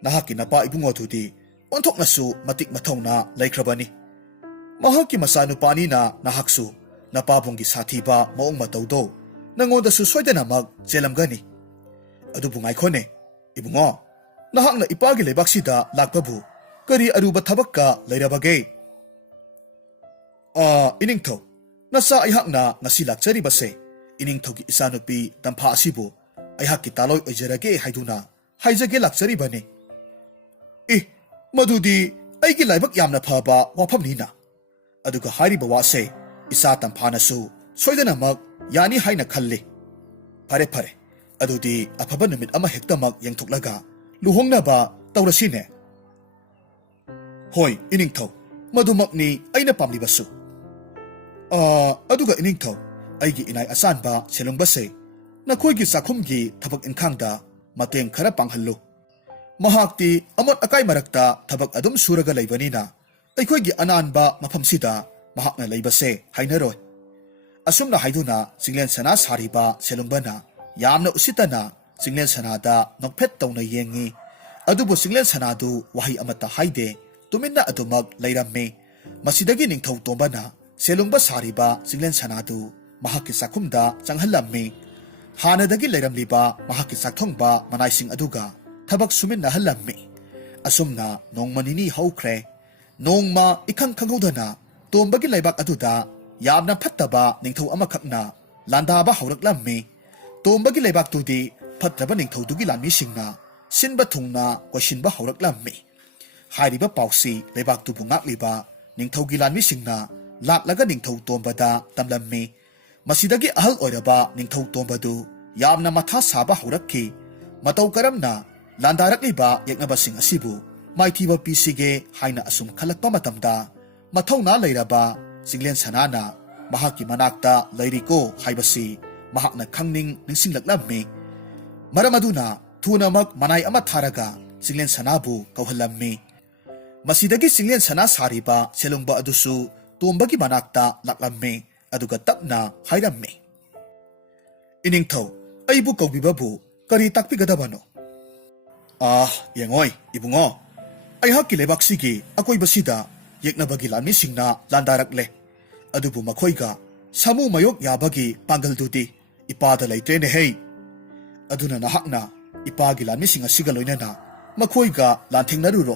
ꯅꯍꯥꯛꯀꯤ ꯅꯄꯥ ꯏꯕꯨꯡꯉꯣꯗꯨꯗꯤ ꯑꯣꯟꯊꯣꯛꯅꯁꯨ ꯃꯇꯤꯛ ꯃꯊꯧꯅꯥ ꯂꯩꯈ꯭ꯔꯕꯅꯤ ꯃꯍꯥꯛꯀꯤ ꯃꯆꯥꯅꯨꯄꯥꯅꯤꯅ ꯅꯍꯥꯛꯁꯨ ꯅꯄꯥꯕꯨꯡꯒꯤ ꯁꯥꯊꯤꯕ ꯃꯑꯣꯡ ꯃꯇꯧꯗꯣ ꯅꯪꯉꯣꯟꯗꯁꯨ ꯁꯣꯏꯗꯅꯃꯛ ꯆꯦꯜꯂꯝꯒꯅꯤ ꯑꯗꯨꯕꯨ ꯉꯥꯏꯈꯣꯅꯦ ꯏꯕꯨꯡꯉꯣ ꯅꯍꯥꯛꯅ ꯏꯄꯥꯒꯤ ꯂꯩꯕꯥꯛꯁꯤꯗ ꯂꯥꯛꯄꯕꯨ ꯀꯔꯤ ꯑꯔꯨꯕ ꯊꯕꯛꯀ ꯂꯩꯔꯕꯒꯦ ꯏꯅꯤꯡꯊꯧ ꯅꯆꯥ ꯑꯩꯍꯥꯛꯅ ꯉꯁꯤ ꯂꯥꯛꯆꯔꯤꯕꯁꯦ ꯏꯅꯤꯡꯊꯧꯒꯤ ꯏꯆꯥꯅꯨꯄꯤ ꯇꯝꯐꯥ ꯑꯁꯤꯕꯨ ꯑꯩꯍꯥꯛꯀꯤ ꯇꯥꯂꯣꯏ ꯑꯣꯏꯖꯔꯒꯦ ꯍꯥꯏꯗꯨꯅ ꯍꯥꯏꯖꯒꯦ ꯂꯥꯛꯆꯔꯤꯕꯅꯤ ꯃꯗꯨꯗꯤ ꯑꯩꯒꯤ ꯂꯥꯏꯕꯛ ꯌꯥꯝꯅ ꯐꯕ ꯋꯥꯐꯝꯅꯤꯅ ꯑꯗꯨꯒ ꯍꯥꯏꯔꯤꯕ ꯋꯥꯁꯦ ꯏꯆꯥ ꯇꯝꯐꯥꯅꯁꯨ ꯁꯣꯏꯗꯅꯃꯛ ꯌꯥꯅꯤ ꯍꯥꯏꯅ ꯈꯜꯂꯤ ꯐꯔꯦ ꯐꯔꯦ ꯑꯗꯨꯗꯤ ꯑꯐꯕ ꯅꯨꯃꯤꯠ ꯑꯃ ꯍꯦꯛꯇꯃꯛ ꯌꯦꯡꯊꯣꯛꯂꯒ ꯂꯨꯍꯣꯡꯅꯕ ꯇꯧꯔꯁꯤꯅꯦ ꯍꯣꯏ ꯏꯅꯤꯡꯊꯧ ꯃꯗꯨꯃꯛꯅꯤ ꯑꯩꯅ ꯄꯥꯝꯂꯤꯕꯁꯨ ꯑꯗꯨꯒ ꯏꯅꯤꯡꯊꯧ ꯑꯩꯒꯤ ꯏꯅꯥꯏ ꯑꯆꯥꯟꯕ ꯁꯦꯂꯨꯡꯕꯁꯦ ꯅꯈꯣꯏꯒꯤ ꯆꯥꯛꯈꯨꯝꯒꯤ ꯊꯕꯛ ꯏꯟꯈꯥꯡꯗ ꯃꯇꯦꯡ ꯈꯔ ꯄꯥꯡꯍꯜꯂꯨ ꯃꯍꯥꯛꯇꯤ ꯑꯃꯣꯠ ꯑꯀꯥꯏ ꯃꯔꯛꯇ ꯊꯕꯛ ꯑꯗꯨꯝ ꯁꯨꯔꯒ ꯂꯩꯕꯅꯤꯅ ꯑꯩꯈꯣꯏꯒꯤ ꯑꯅꯥꯟꯕ ꯃꯐꯝꯁꯤꯗ ꯃꯍꯥꯛꯅ ꯂꯩꯕꯁꯦ ꯍꯩꯅꯔꯣꯏ ꯑꯁꯨꯝꯅ ꯍꯥꯏꯗꯨꯅ ꯆꯤꯡꯂꯦꯟ ꯁꯅꯥ ꯁꯥꯔꯤꯕ ꯁꯦꯂꯨꯡꯕꯅ ꯌꯥꯝꯅ ꯎꯁꯤꯠꯇꯅ ꯆꯤꯡꯂꯦꯟ ꯁꯅꯥꯗ ꯅꯣꯛꯐꯦꯠ ꯇꯧꯅ ꯌꯦꯡꯉꯤ ꯑꯗꯨꯕꯨ ꯆꯤꯡꯂꯦꯟ ꯁꯅꯥꯗꯨ ꯋꯥꯍꯩ ꯑꯃꯠꯇ ꯍꯥꯏꯗꯦ ꯇꯨꯃꯤꯟꯅ ꯑꯗꯨꯃꯛ ꯂꯩꯔꯝꯃꯤ ꯃꯁꯤꯗꯒꯤ ꯅꯤꯡꯊꯧ ꯇꯣꯝꯕꯅ ꯁꯦꯂꯨꯡꯕ ꯁꯥꯔꯤꯕ ꯆꯤꯡꯂꯦꯟ ꯁꯅꯥꯗꯨ ꯃꯍꯥꯛꯀꯤ ꯆꯥꯛꯈꯨꯝꯗ ꯆꯪꯍꯜꯂꯝꯃꯤ ꯍꯥꯟꯅꯗꯒꯤ ꯂꯩꯔꯝꯂꯤꯕ ꯃꯍꯥꯛꯀꯤ ꯆꯥꯛꯊꯣꯡꯕ ꯃꯅꯥꯏꯁꯤꯡ ꯑꯗꯨꯒ ꯊꯕꯛ ꯁꯨꯃꯤꯟꯅꯍꯜꯂꯝꯃꯤ ꯑꯁꯨꯝꯅ ꯅꯣꯡꯃ ꯅꯤꯅꯤ ꯍꯧꯈ꯭ꯔꯦ ꯅꯣꯡꯃ ꯏꯈꯪ ꯈꯪꯍꯧꯗꯅ ꯇꯣꯝꯕꯒꯤ ꯂꯩꯕꯥꯛ ꯑꯗꯨꯗ ꯌꯥꯝꯅ ꯐꯠꯇꯕ ꯅꯤꯡꯊꯧ ꯑꯃꯈꯛꯅ ꯂꯥꯟꯗꯥꯕ ꯍꯧꯔꯛꯂꯝꯃꯤ ꯇꯣꯝꯕꯒꯤ ꯂꯩꯕꯥꯛꯇꯨꯗꯤ ꯐꯠꯇ꯭ꯔꯕ ꯅꯤꯡꯊꯧꯗꯨꯒꯤ ꯂꯥꯟꯃꯤꯁꯤꯡꯅ ꯁꯤꯟꯕ ꯊꯨꯡꯅ ꯀꯣꯏꯁꯤꯟꯕ ꯍꯧꯔꯛꯂꯝꯃꯤ꯫ ꯍꯥꯏꯔꯤꯕ ꯄꯥꯎꯁꯤ ꯂꯩꯕꯥꯛꯇꯨꯕꯨ ꯉꯥꯛꯂꯤꯕ ꯅꯤꯡꯊꯧꯒꯤ ꯂꯥꯟꯃꯤꯁꯤꯡꯅ ꯂꯥꯛꯂꯒ ꯅꯤꯡꯊꯧ ꯇꯣꯝꯕꯗ ꯇꯝꯂꯝꯃꯤ꯫ ꯃꯁꯤꯗꯒꯤ ꯑꯍꯜ ꯑꯣꯏꯔꯕ ꯅꯤꯡꯊꯧ ꯇꯣꯝꯕꯗꯨ ꯌꯥꯝꯅ ꯃꯊꯥ ꯁꯥꯕ ꯍꯧꯔꯛꯈꯤ꯫ ꯃꯇꯧ ꯀꯔꯝꯅ ꯂꯥꯟꯗꯥꯔꯛꯂꯤꯕ ꯌꯦꯛꯅꯕꯁꯤꯡ ꯑꯁꯤꯕꯨ ꯃꯥꯏꯊꯤꯕ ꯄꯤꯁꯤꯒꯦ ꯍꯥꯏꯅ ꯑꯁꯨꯝ ꯈꯜꯂꯛꯄ ꯃꯇꯝꯗ ꯃꯊꯧꯅꯥ ꯂꯩꯔꯕ ꯆꯤꯡꯂꯦꯟ ꯁꯅꯥꯅ ꯃꯍꯥꯛꯀꯤ ꯃꯅꯥꯛꯇ ꯂꯩꯔꯤꯀꯣ ꯍꯥꯏꯕꯁꯤ ꯃꯍꯥꯛꯅ ꯈꯪꯅꯤꯡ ꯅꯤꯡꯁꯤꯡꯂꯛꯂꯝꯃꯤ꯫ ꯃꯔꯝ ꯑꯗꯨꯅ ꯊꯨꯅꯃꯛ ꯃꯅꯥꯏ ꯑꯃ ꯊꯥꯔꯒ ꯆꯤꯡꯂꯦꯟ ꯁꯅꯥꯕꯨ ꯀꯧꯍꯜꯂꯝꯃꯤ꯫ ꯃꯁꯤꯗꯒꯤ ꯆꯤꯡꯂꯦꯟ ꯁꯅꯥ ꯁꯥꯔꯤꯕ ꯁꯦꯂꯨꯡꯕ ꯑꯗꯨꯁꯨ ꯇꯣꯝꯕꯒꯤ ꯃꯅꯥꯛꯇ ꯂꯥꯛꯂꯝꯃꯤ꯫ ꯑꯗꯨꯒ ꯇꯞꯅ ꯍꯥꯏꯔꯝꯃꯤ, "ꯏꯅꯤꯡꯊꯧ, ꯑꯩꯕꯨ ꯀꯧꯕꯤꯕꯕꯨ ꯀꯔꯤ ꯇꯥꯛꯄꯤꯒꯗꯕꯅꯣ?" "ꯌꯦꯡꯉꯣꯏ ꯏꯕꯨꯡꯉꯣ, ꯑꯩꯍꯥꯛꯀꯤ ꯂꯩꯕꯥꯛꯁꯤꯒꯤ ꯑꯀꯣꯏꯕꯁꯤꯗ ꯌꯦꯛꯅꯕꯒꯤ ꯂꯥꯟꯃꯤꯁꯤꯡꯅ ꯂꯥꯟꯗꯥꯔꯛꯂꯦ꯫ ꯑꯗꯨꯕꯨ ꯃꯈꯣꯏꯒ ꯁꯥꯃꯨ ꯃꯥꯌꯣꯛ ꯌꯥꯕꯒꯤ ꯄꯥꯡꯒꯜꯗꯨꯗꯤ ꯏꯄꯥꯗ ꯂꯩꯇ꯭ꯔꯦꯅꯦꯍꯦ꯫ ꯑꯗꯨꯅ ꯅꯍꯥꯛꯅ ꯏꯄꯥꯒꯤ ꯂꯥꯟꯃꯤꯁꯤꯡ ꯑꯁꯤꯒ ꯂꯣꯏꯅꯅ ꯃꯈꯣꯏꯒ ꯂꯥꯟꯊꯦꯡꯅꯔꯨꯔꯣ꯫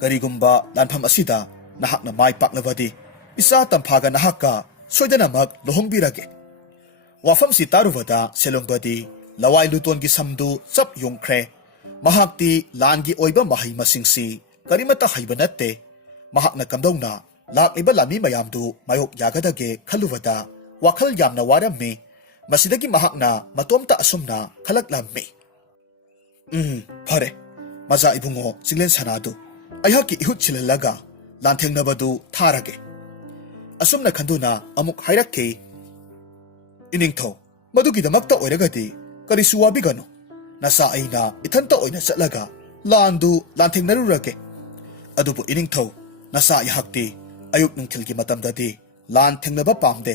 ꯀꯔꯤꯒꯨꯝꯕ ꯂꯥꯟꯐꯝ ꯑꯁꯤꯗ ꯅꯍꯥꯛꯅ ꯃꯥꯏ ꯄꯥꯛꯂꯕꯗꯤ ꯏꯆꯥ ꯇꯝꯐꯥꯒ ꯅꯍꯥꯛꯀ ꯁꯣꯏꯗꯅꯃꯛ ꯂꯨꯍꯣꯡꯕꯤꯔꯒꯦ." ꯋꯥꯐꯝꯁꯤ ꯇꯥꯔꯨꯕꯗ ꯁꯦꯂꯨꯡꯕꯗꯤ ꯂꯋꯥꯏ ꯂꯨꯇꯣꯟꯒꯤ ꯁꯝꯗꯨ ꯆꯞ ꯌꯨꯡꯈ꯭ꯔꯦ꯫ ꯃꯍꯥꯛꯇꯤ ꯂꯥꯟꯒꯤ ꯑꯣꯏꯕ ꯃꯍꯩ ꯃꯁꯤꯡꯁꯤ ꯀꯔꯤꯃꯠꯇ ꯍꯩꯕ ꯅꯠꯇꯦ꯫ ꯃꯍꯥꯛꯅ ꯀꯝꯗꯧꯅ ꯂꯥꯛꯂꯤꯕ ꯂꯥꯟꯃꯤ ꯃꯌꯥꯝꯗꯨ ꯃꯥꯌꯣꯛ ꯌꯥꯒꯗꯒꯦ ꯈꯜꯂꯨꯕꯗ ꯋꯥꯈꯜ ꯌꯥꯝꯅ ꯋꯥꯔꯝꯃꯤ꯫ ꯃꯁꯤꯗꯒꯤ ꯃꯍꯥꯛꯅ ꯃꯇꯣꯝꯇ ꯑꯁꯨꯝꯅ ꯈꯜꯂꯛꯂꯝꯃꯤ, "ꯐꯔꯦ, ꯃꯆꯥ ꯏꯕꯨꯡꯉꯣ ꯆꯤꯡꯂꯦꯟ ꯁꯅꯥꯗꯨ ꯑꯩꯍꯥꯛꯀꯤ ꯏꯍꯨꯠ ꯁꯤꯜꯍꯜꯂꯒ ꯂꯥꯟꯊꯦꯡꯅꯕꯗꯨ ꯊꯥꯔꯒꯦ." ꯑꯁꯨꯝꯅ ꯈꯟꯗꯨꯅ ꯑꯃꯨꯛ ꯍꯥꯏꯔꯛꯈꯤ, "ꯏꯅꯤꯡꯊꯧ, ꯃꯗꯨꯒꯤꯗꯃꯛꯇ ꯑꯣꯏꯔꯒꯗꯤ ꯀꯔꯤꯁꯨ ꯋꯥꯕꯤꯒꯅꯨ꯫ ꯅꯆꯥ ꯑꯩꯅ ꯏꯊꯟꯇ ꯑꯣꯏꯅ ꯆꯠꯂꯒ ꯂꯥꯟꯗꯨ ꯂꯥꯟꯊꯦꯡꯅꯔꯨꯔꯒꯦ꯫ ꯑꯗꯨꯕꯨ ꯏꯅꯤꯡꯊꯧ, ꯅꯆꯥ ꯑꯩꯍꯥꯛꯇꯤ ꯑꯌꯨꯛ ꯅꯨꯡꯊꯤꯜꯒꯤ ꯃꯇꯝꯗꯗꯤ ꯂꯥꯟ ꯊꯦꯡꯅꯕ ꯄꯥꯝꯗꯦ꯫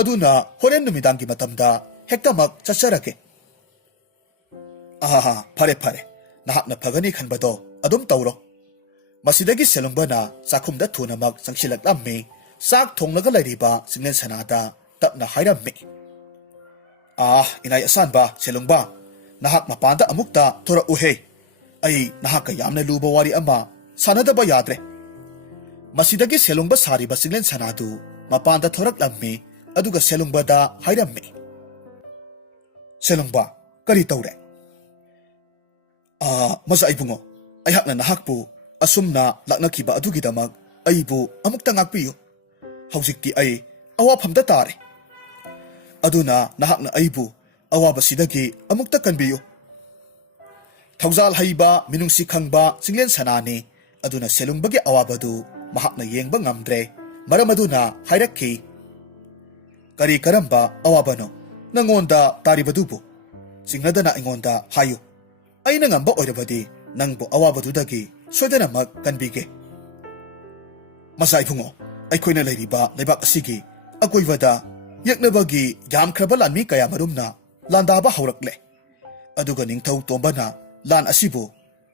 ꯑꯗꯨꯅ ꯍꯣꯔꯦꯟ ꯅꯨꯃꯤꯗꯥꯡꯒꯤ ꯃꯇꯝꯗ ꯍꯦꯛꯇꯃꯛ ꯆꯠꯆꯔꯒꯦ." "ꯐꯔꯦ ꯐꯔꯦ, ꯅꯍꯥꯛꯅ ꯐꯒꯅꯤ ꯈꯟꯕꯗꯣ ꯑꯗꯨꯝ ꯇꯧꯔꯣ." ꯃꯁꯤꯗꯒꯤ ꯁꯦꯂꯨꯡꯕꯅ ꯆꯥꯛꯈꯨꯝꯗ ꯊꯨꯅꯃꯛ ꯆꯪꯁꯤꯜꯂꯛꯂꯝꯃꯤ꯫ ꯆꯥꯛ ꯊꯣꯡꯂꯒ ꯂꯩꯔꯤꯕ ꯆꯤꯡꯂꯦꯟ ꯁꯅꯥꯗ ꯇꯞꯅ ꯍꯥꯏꯔꯝꯃꯤ, "ꯏꯅꯥꯏ ꯑꯁꯥꯟꯕ ꯁꯦꯂꯨꯡꯕ, ꯅꯍꯥꯛ ꯃꯄꯥꯟꯗ ꯑꯃꯨꯛꯇ ꯊꯣꯔꯛꯎꯍꯦ꯫ ꯑꯩ ꯅꯍꯥꯛꯀ ꯌꯥꯝꯅ ꯂꯨꯕ ꯋꯥꯔꯤ ꯑꯃ ꯁꯥꯟꯅꯗꯕ ꯌꯥꯗ꯭ꯔꯦ." ꯃꯁꯤꯗꯒꯤ ꯁꯦꯂꯨꯡꯕ ꯁꯥꯔꯤꯕ ꯆꯤꯡꯂꯦꯟ ꯁꯅꯥꯗꯨ ꯃꯄꯥꯟꯗ ꯊꯣꯔꯛꯂꯝꯃꯤ꯫ ꯑꯗꯨꯒ ꯁꯦꯂꯨꯡꯕꯗ ꯍꯥꯏꯔꯝꯃꯤ, "ꯁꯦꯂꯨꯡꯕ, ꯀꯔꯤ ꯇꯧꯔꯦ?" "ꯃꯆꯥ ꯏꯕꯨꯡꯉꯣ, ꯑꯩꯍꯥꯛꯅ ꯅꯍꯥꯛꯄꯨ ꯑꯁꯨꯝꯅ ꯂꯥꯛꯅꯈꯤꯕ ꯑꯗꯨꯒꯤꯗꯃꯛ ꯑꯩꯕꯨ ꯑꯃꯨꯛꯇ ꯉꯥꯛꯄꯤꯌꯨ꯫ ꯍꯧꯖꯤꯛꯇꯤ ꯑꯩ ꯑꯋꯥꯐꯝꯗ ꯇꯥꯔꯦ꯫ ꯑꯗꯨꯅ ꯅꯍꯥꯛꯅ ꯑꯩꯕꯨ ꯑꯋꯥꯕꯁꯤꯗꯒꯤ ꯑꯃꯨꯛꯇ ꯀꯟꯕꯤꯌꯨ." ꯊꯧꯖꯥꯜ ꯍꯩꯕ ꯃꯤꯅꯨꯡꯁꯤ ꯈꯪꯕ ꯆꯤꯡꯂꯦꯟ ꯁꯅꯥꯅꯤ꯫ ꯑꯗꯨꯅ ꯁꯦꯂꯨꯡꯕꯒꯤ ꯑꯋꯥꯕꯗꯨ ꯃꯍꯥꯛꯅ ꯌꯦꯡꯕ ꯉꯝꯗ꯭ꯔꯦ꯫ ꯃꯔꯝ ꯑꯗꯨꯅ ꯍꯥꯏꯔꯛꯈꯤ, "ꯀꯔꯤ ꯀꯔꯝꯕ ꯑꯋꯥꯕꯅꯣ ꯅꯪꯉꯣꯟꯗ ꯇꯥꯔꯤꯕꯗꯨꯕꯨ? ꯆꯤꯡꯅꯗꯅ ꯑꯩꯉꯣꯟꯗ ꯍꯥꯏꯌꯨ꯫ ꯑꯩꯅ ꯉꯝꯕ ꯑꯣꯏꯔꯕꯗꯤ ꯅꯪꯕꯨ ꯑꯋꯥꯕꯗꯨꯗꯒꯤ ꯁꯣꯏꯗꯅꯃꯛ ꯀꯟꯕꯤꯒꯦ." "ꯃꯆꯥ ꯏꯕꯨꯡꯉꯣ, ꯑꯩꯈꯣꯏꯅ ꯂꯩꯔꯤꯕ ꯂꯩꯕꯥꯛ ꯑꯁꯤꯒꯤ ꯑꯀꯣꯏꯕꯗ ꯌꯦꯛꯅꯕꯒꯤ ꯌꯥꯝꯈ꯭ꯔꯕ ꯂꯥꯟꯃꯤ ꯀꯌꯥ ꯃꯔꯨꯝꯅ ꯂꯥꯟꯗꯥꯕ ꯍꯧꯔꯛꯂꯦ꯫ ꯑꯗꯨꯒ ꯅꯤꯡꯊꯧ ꯇꯣꯝꯕꯅ ꯂꯥꯟ ꯑꯁꯤꯕꯨ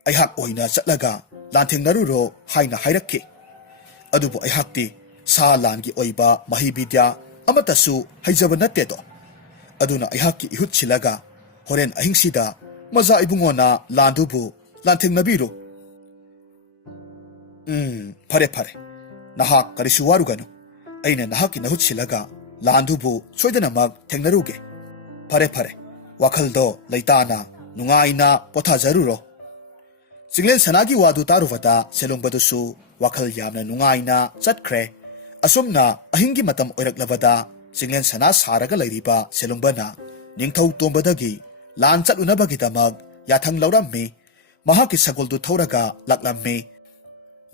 ꯑꯩꯍꯥꯛ ꯑꯣꯏꯅ ꯆꯠꯂꯒ ꯂꯥꯟꯊꯦꯡꯅꯔꯨꯔꯣ ꯍꯥꯏꯅ ꯍꯥꯏꯔꯛꯈꯤ꯫ ꯑꯗꯨꯕꯨ ꯑꯩꯍꯥꯛꯇꯤ ꯁꯥ ꯂꯥꯟꯒꯤ ꯑꯣꯏꯕ ꯃꯍꯩ ꯕꯤꯗ꯭ꯌꯥ ꯑꯃꯠꯇꯁꯨ ꯍꯩꯖꯕ ꯅꯠꯇꯦꯗꯣ꯫ ꯑꯗꯨꯅ ꯑꯩꯍꯥꯛꯀꯤ ꯏꯍꯨꯠ ꯁꯤꯜꯂꯒ ꯍꯣꯔꯦꯟ ꯑꯍꯤꯡꯁꯤꯗ ꯃꯆꯥ ꯏꯕꯨꯡꯉꯣꯅ ꯂꯥꯟꯗꯨꯕꯨ ꯂꯥꯟꯊꯦꯡꯅꯕꯤꯔꯨ." "ꯐꯔꯦ ꯐꯔꯦ, ꯅꯍꯥꯛ ꯀꯔꯤꯁꯨ ꯋꯥꯔꯨꯒꯅꯨ꯫ ꯑꯩꯅ ꯅꯍꯥꯛꯀꯤ ꯅꯍꯨꯠ ꯁꯤꯜꯂꯒ ꯂꯥꯟꯗꯨꯕꯨ ꯁꯣꯏꯗꯅꯃꯛ ꯊꯦꯡꯅꯔꯨꯒꯦ꯫ ꯐꯔꯦ ꯐꯔꯦ, ꯋꯥꯈꯜꯗꯣ ꯂꯩꯇꯥꯅ ꯅꯨꯡꯉꯥꯏꯅ ꯄꯣꯊꯥꯖꯔꯨꯔꯣ." ꯆꯤꯡꯂꯦꯟ ꯁꯅꯥꯒꯤ ꯋꯥꯗꯨ ꯇꯥꯔꯨꯕꯗ ꯁꯦꯂꯨꯡꯕꯗꯨꯁꯨ ꯋꯥꯈꯜ ꯌꯥꯝꯅ ꯅꯨꯡꯉꯥꯏꯅ ꯆꯠꯈ꯭ꯔꯦ꯫ ꯑꯁꯨꯝꯅ ꯑꯍꯤꯡꯒꯤ ꯃꯇꯝ ꯑꯣꯏꯔꯛꯂꯕꯗ ꯆꯤꯡꯂꯦꯟ ꯁꯅꯥ ꯁꯥꯔꯒ ꯂꯩꯔꯤꯕ ꯁꯦꯂꯨꯡꯕꯅ ꯅꯤꯡꯊꯧ ꯇꯣꯝꯕꯗꯒꯤ ꯂꯥꯟ ꯆꯠꯂꯨꯅꯕꯒꯤꯗꯃꯛ ꯌꯥꯊꯪ ꯂꯧꯔꯝꯃꯤ꯫ ꯃꯍꯥꯛꯀꯤ ꯁꯒꯣꯜꯗꯨ ꯊꯧꯔꯒ ꯂꯥꯛꯂꯝꯃꯤ꯫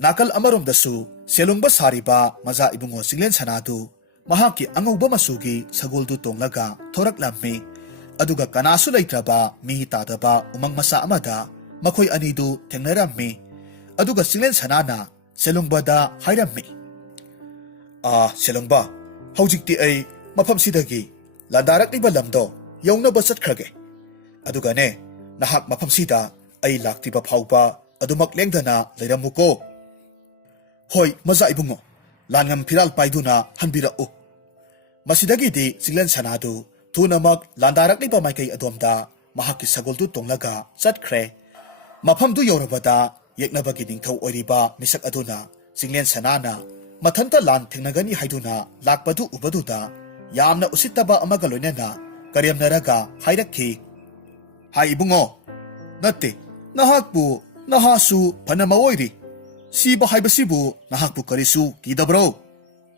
ꯅꯥꯀꯜ ꯑꯃꯔꯣꯝꯗꯁꯨ ꯁꯦꯂꯨꯡꯕ ꯁꯥꯔꯤꯕ ꯃꯆꯥ ꯏꯕꯨꯡꯉꯣ ꯆꯤꯡꯂꯦꯟ ꯁꯅꯥꯗꯨ ꯃꯍꯥꯛꯀꯤ ꯑꯉꯧꯕ ꯃꯆꯨꯒꯤ ꯁꯒꯣꯜꯗꯨ ꯇꯣꯡꯂꯒ ꯊꯣꯔꯛꯂꯝꯃꯤ꯫ ꯑꯗꯨꯒ ꯀꯅꯥꯁꯨ ꯂꯩꯇ꯭ꯔꯕ ꯃꯤ ꯇꯥꯗꯕ ꯎꯃꯪ ꯃꯆꯥ ꯑꯃꯗ ꯃꯈꯣꯏ ꯑꯅꯤꯗꯨ ꯊꯦꯡꯅꯔꯝꯃꯤ꯫ ꯑꯗꯨꯒ ꯆꯤꯡꯂꯦꯟ ꯁꯅꯥꯅ ꯁꯦꯂꯨꯡꯕꯗ ꯍꯥꯏꯔꯝꯃꯤ, "ꯁꯦꯂꯨꯡꯕ, ꯍꯧꯖꯤꯛꯇꯤ ꯑꯩ ꯃꯐꯝꯁꯤꯗꯒꯤ ꯂꯥꯟꯗꯥꯔꯛꯂꯤꯕ ꯂꯝꯗꯣ ꯌꯧꯅꯕ ꯆꯠꯈ꯭ꯔꯒꯦ꯫ ꯑꯗꯨꯒꯅꯦ, ꯅꯍꯥꯛ ꯃꯐꯝꯁꯤꯗ ꯑꯩ ꯂꯥꯛꯇ꯭ꯔꯤꯕ ꯐꯥꯎꯕ ꯑꯗꯨꯃꯛ ꯂꯦꯡꯗꯅ ꯂꯩꯔꯝꯃꯨꯀꯣ." "ꯍꯣꯏ ꯃꯆꯥ ꯏꯕꯨꯡꯉꯣ, ꯂꯥꯟꯉꯝ ꯐꯤꯔꯥꯜ ꯄꯥꯏꯗꯨꯅ ꯍꯟꯕꯤꯔꯛꯎ." ꯃꯁꯤꯗꯒꯤꯗꯤ ꯆꯤꯡꯂꯦꯟ ꯁꯅꯥꯗꯨ ꯊꯨꯅꯃꯛ ꯂꯥꯟꯗꯥꯔꯛꯂꯤꯕ ꯃꯥꯏꯀꯩ ꯑꯗꯣꯝꯗ ꯃꯍꯥꯛꯀꯤ ꯁꯒꯣꯜꯗꯨ ꯇꯣꯡꯂꯒ ꯆꯠꯈ꯭ꯔꯦ꯫ ꯃꯐꯝꯗꯨ ꯌꯧꯔꯕꯗ ꯌꯦꯛꯅꯕꯒꯤ ꯅꯤꯡꯊꯧ ꯑꯣꯏꯔꯤꯕ ꯃꯤꯁꯛ ꯑꯗꯨꯅ ꯆꯤꯡꯂꯦꯟ ꯁꯅꯥꯅ ꯃꯊꯟꯇ ꯂꯥꯟ ꯊꯦꯡꯅꯒꯅꯤ ꯍꯥꯏꯗꯨꯅ ꯂꯥꯛꯄꯗꯨ ꯎꯕꯗꯨꯗ ꯌꯥꯝꯅ ꯎꯁꯤꯠꯇꯕ ꯑꯃꯒ ꯂꯣꯏꯅꯅ ꯀꯔꯦꯝꯅꯔꯒ ꯍꯥꯏꯔꯛꯈꯤ, Hai ibungo, natte, nahakpu, nahasu, panamaoiri. Siba haibasibu, nahakpu karisu, kidabro.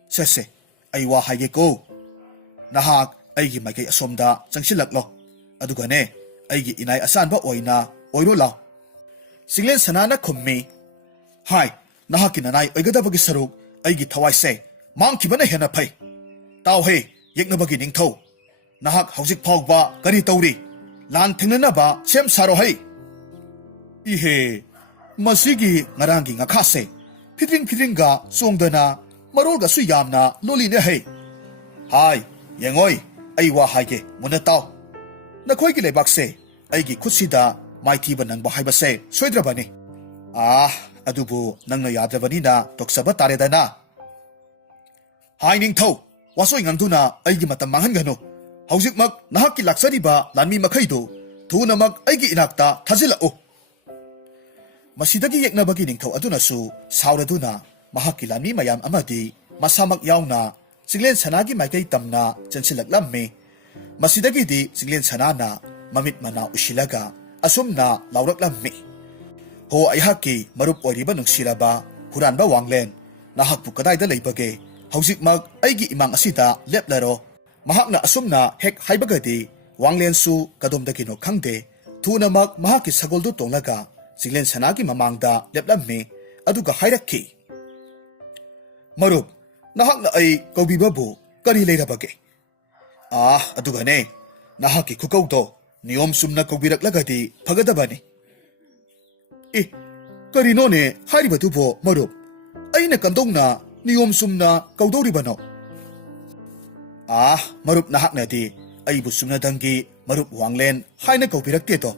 Sese, aywa haige ko. Nahak, aigi maikay asomda, changsilaklo. Adugane, aigi inay asanba oina, oiro lao. Singlen sanana kummi. Hai, nahaki nanay oigadabagi saruk, aigi tawai se, mangkibana hena pay. Tao he, yeknabagi ningtho. Nahak hausik pawba, kari tauri. Lan tingnanaba, sem saro hay. Ihe, masigi ngarangi ngakase. Pitring ga, songdana, marolga suyamna, loli ne hay. Hai, yengoy, aywa haige, muna tao. Nakoy gilebak se, aigi kutsida, maitiba nang bahay base, soidrabani. Adubu, nang nayadrabani na, toksaba taredana. Hai ningtho, wasoy nganduna, aigi matamanghan gano. Hausik mag, nahaki laksariba, lanmi makaido, tunamak, aigi inakta, tazilao. Masidagi yeknabagi ningtho aduna su, sauraduna, mahaki lanmi mayam amadi, masamak yauna, Singlen sanagi maikay tamna, jansilak lamme. Masidagi di singlen sanana, mamit mana usilaga, asum na laurak lamme. Ho ay haki, marup oiriba nung siraba, huran ba wanglen, nahakpu kaday da laybage, hausik mag aygi imang asida leplaro, mahak na asum na hek haibagadi, wanglen su kadomdagino kangde, tuna mag mahaki sagoldo tonglaga, singlen sanagi mamangda leplamme, aduga hairaki. Marup, nahak na ay kaubibabu, kari layrabage. Adugane, nahaki kukawdo, niyom sumna kaubirak-lagadi, pagadabani. Karino ne, hariba tupo, marup, ay nakandong na, niyom sumna kaudoribano. Marup nahak na di, ay busum na danggi, marup wanglen, hay na kaubirak tito.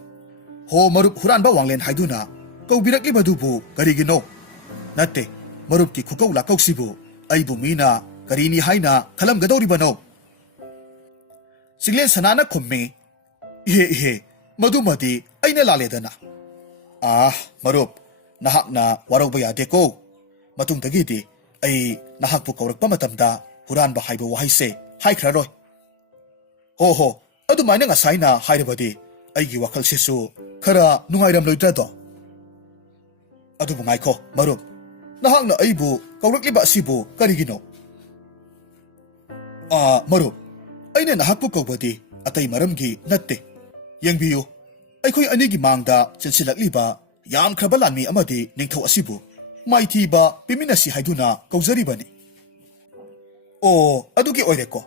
Ho marup huran ba wanglen hay duna, kaubirak liba dupo, karigino. Nate, marup ki kukaw lakaw sibu, ay bumina, karini hay na, kalam gadoribano. Singlen sanana kummi, ihe, madumadi ay nalaleda na. Marup, nahak na waraw bayade ko. Matung dagidi ay nahak po kaurak pamatamda, huran ba hay ba wahay se, hay kraroy. Ho, adumay nang asay na hay rabadi, ay giwakal sisu, kara nungayram loidrado. Adumangay ko, marup, nahak na ay bu, kaurak liba sibu, karigino. Marup, ay na nahakpo kaubadi at ay maramgi natte. Yang biyo, ay ko'y anigi mangda sinsilak liba, yam krabalan mi amadi ningtaw asibu, maiti ba piminasi hayduna kauzari ba ni? Adugi oire ko.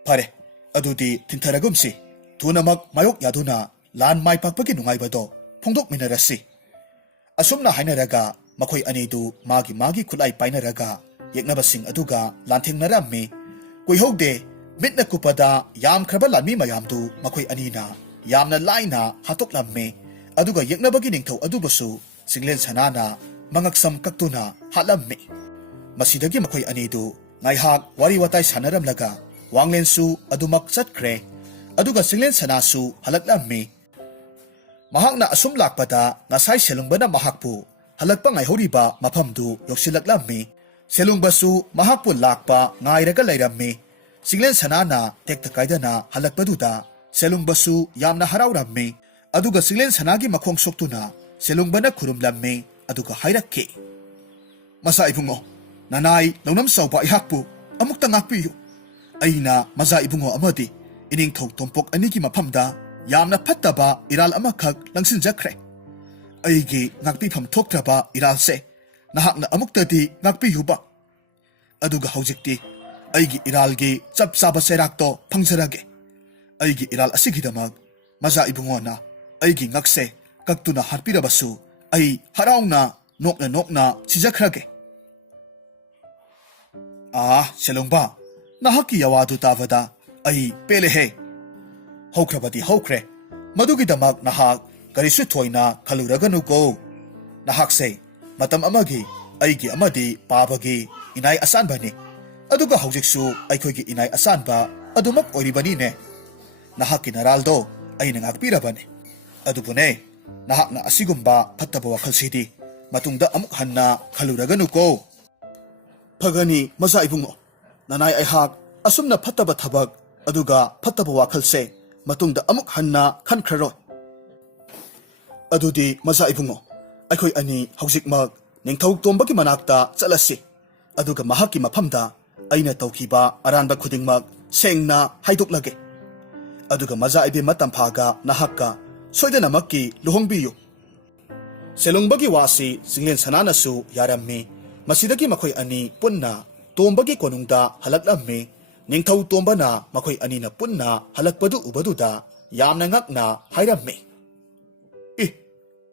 Pare, adudi tintaragumsi, tunamag mayok yaduna, lan may pagpaginungay ba do, pungdok minarasi. Asum na hainaraga, makoy anidu magi kulay painaraga, yek nabasing aduga, lanting narami, kuy hogde, mit na kupada yam krabalan mi mayamdu makoy anina yam na laina hatok lamme aduga yek na bagining taw adubasu singlen sanana mangaksam kaktuna halamme masidagi makoy anidu ngaihak wari-watay sanaram laga wanglen su adumak satkre aduga singlen sanasu halaglamme mahak na asum lakpada ngasay selungba na mahakpu halagpa ngay horiba mapamdu yoksilaglamme selungba su mahakpu lakpa ngayraga layramme Singlen sanana tekta kaidana halakpaduda selungbasu yamna harawramme aduga singlen sanagi makhong soktuna selungbana khurumlamme aduga hairakke masa ibungo nanay lawnam sawba ihakpu amukta ngakpiyu aina maza ibungo amadi ining thok tompok anigi maphamda yamna phattaba iral amakhak langsinjakre aigi ngakpifam thoktraba iralse nahakna amuktadi ngakpiyuba aduga haujikti aigi iralgi chap chaba serakto phangjarage aigi iral asigidamag maza ibungona aigi ngakse kaktuna harpirabasu ai harauna nokna chijakhrage selongba nahaki yawadu tavada ai pelehe hokrabadi hokre madugidamak nahak karisu thoina khaluraganu ko nahakse matam amagi aigi amadi pabagi inay asanbani aduga haujiksu aikhoigi inay asanba adumak oiribani ne nahaki naraldo ay nangakpirabani adubune nahakna asigumba phattaba wakhalsidi matungda amuk hanna khaluraganu ko phagani maza ibungo nanay ay hak asumna phattaba thabak aduga phattaba wakhalse matungda amuk hanna khankraro ꯑꯗꯨꯗꯤ ꯃꯆꯥ ꯏꯕꯨꯡꯉꯣ, ꯑꯩꯈꯣꯏ ꯑꯅꯤ ꯍꯧꯖꯤꯛꯃꯛ ꯅꯤꯡꯊꯧ ꯇꯣꯝꯕꯒꯤ ꯃꯅꯥꯛꯇ ꯆꯠꯂꯁꯤ, ꯑꯗꯨꯒ ꯃꯍꯥꯛꯀꯤ ꯃꯐꯝꯗ ꯑꯩꯅ ꯇꯧꯈꯤꯕ ꯑꯔꯥꯟꯕ ꯈꯨꯗꯤꯡꯃꯛ ꯁꯦꯡꯅ ꯍꯥꯏꯗꯣꯛꯂꯒꯦ, ꯑꯗꯨꯒ ꯃꯆꯥ ꯏꯕꯦꯝꯃ ꯇꯝꯐꯥꯒ ꯅꯍꯥꯛꯀ ꯁꯣꯏꯗꯅꯃꯛꯀꯤ ꯂꯨꯍꯣꯡꯕꯤꯌꯨ꯫ ꯁꯦꯂꯨꯡꯕꯒꯤ ꯋꯥꯁꯤ ꯆꯤꯡꯂꯦꯟ ꯁꯅꯥꯅꯁꯨ ꯌꯥꯔꯝꯃꯤ꯫ ꯃꯁꯤꯗꯒꯤ ꯃꯈꯣꯏ ꯑꯅꯤ ꯄꯨꯟꯅ ꯇꯣꯝꯕꯒꯤ ꯀꯣꯅꯨꯡꯗ ꯍꯜꯂꯛꯂꯝꯃꯤ꯫ ꯅꯤꯡꯊꯧ ꯇꯣꯝꯕꯅ ꯃꯈꯣꯏ ꯑꯅꯤꯅ ꯄꯨꯟꯅ ꯍꯜꯂꯛꯄꯗꯨ ꯎꯕꯗꯨꯗ ꯌꯥꯝꯅ ꯉꯛꯅ ꯍꯥꯏꯔꯝꯃꯤ,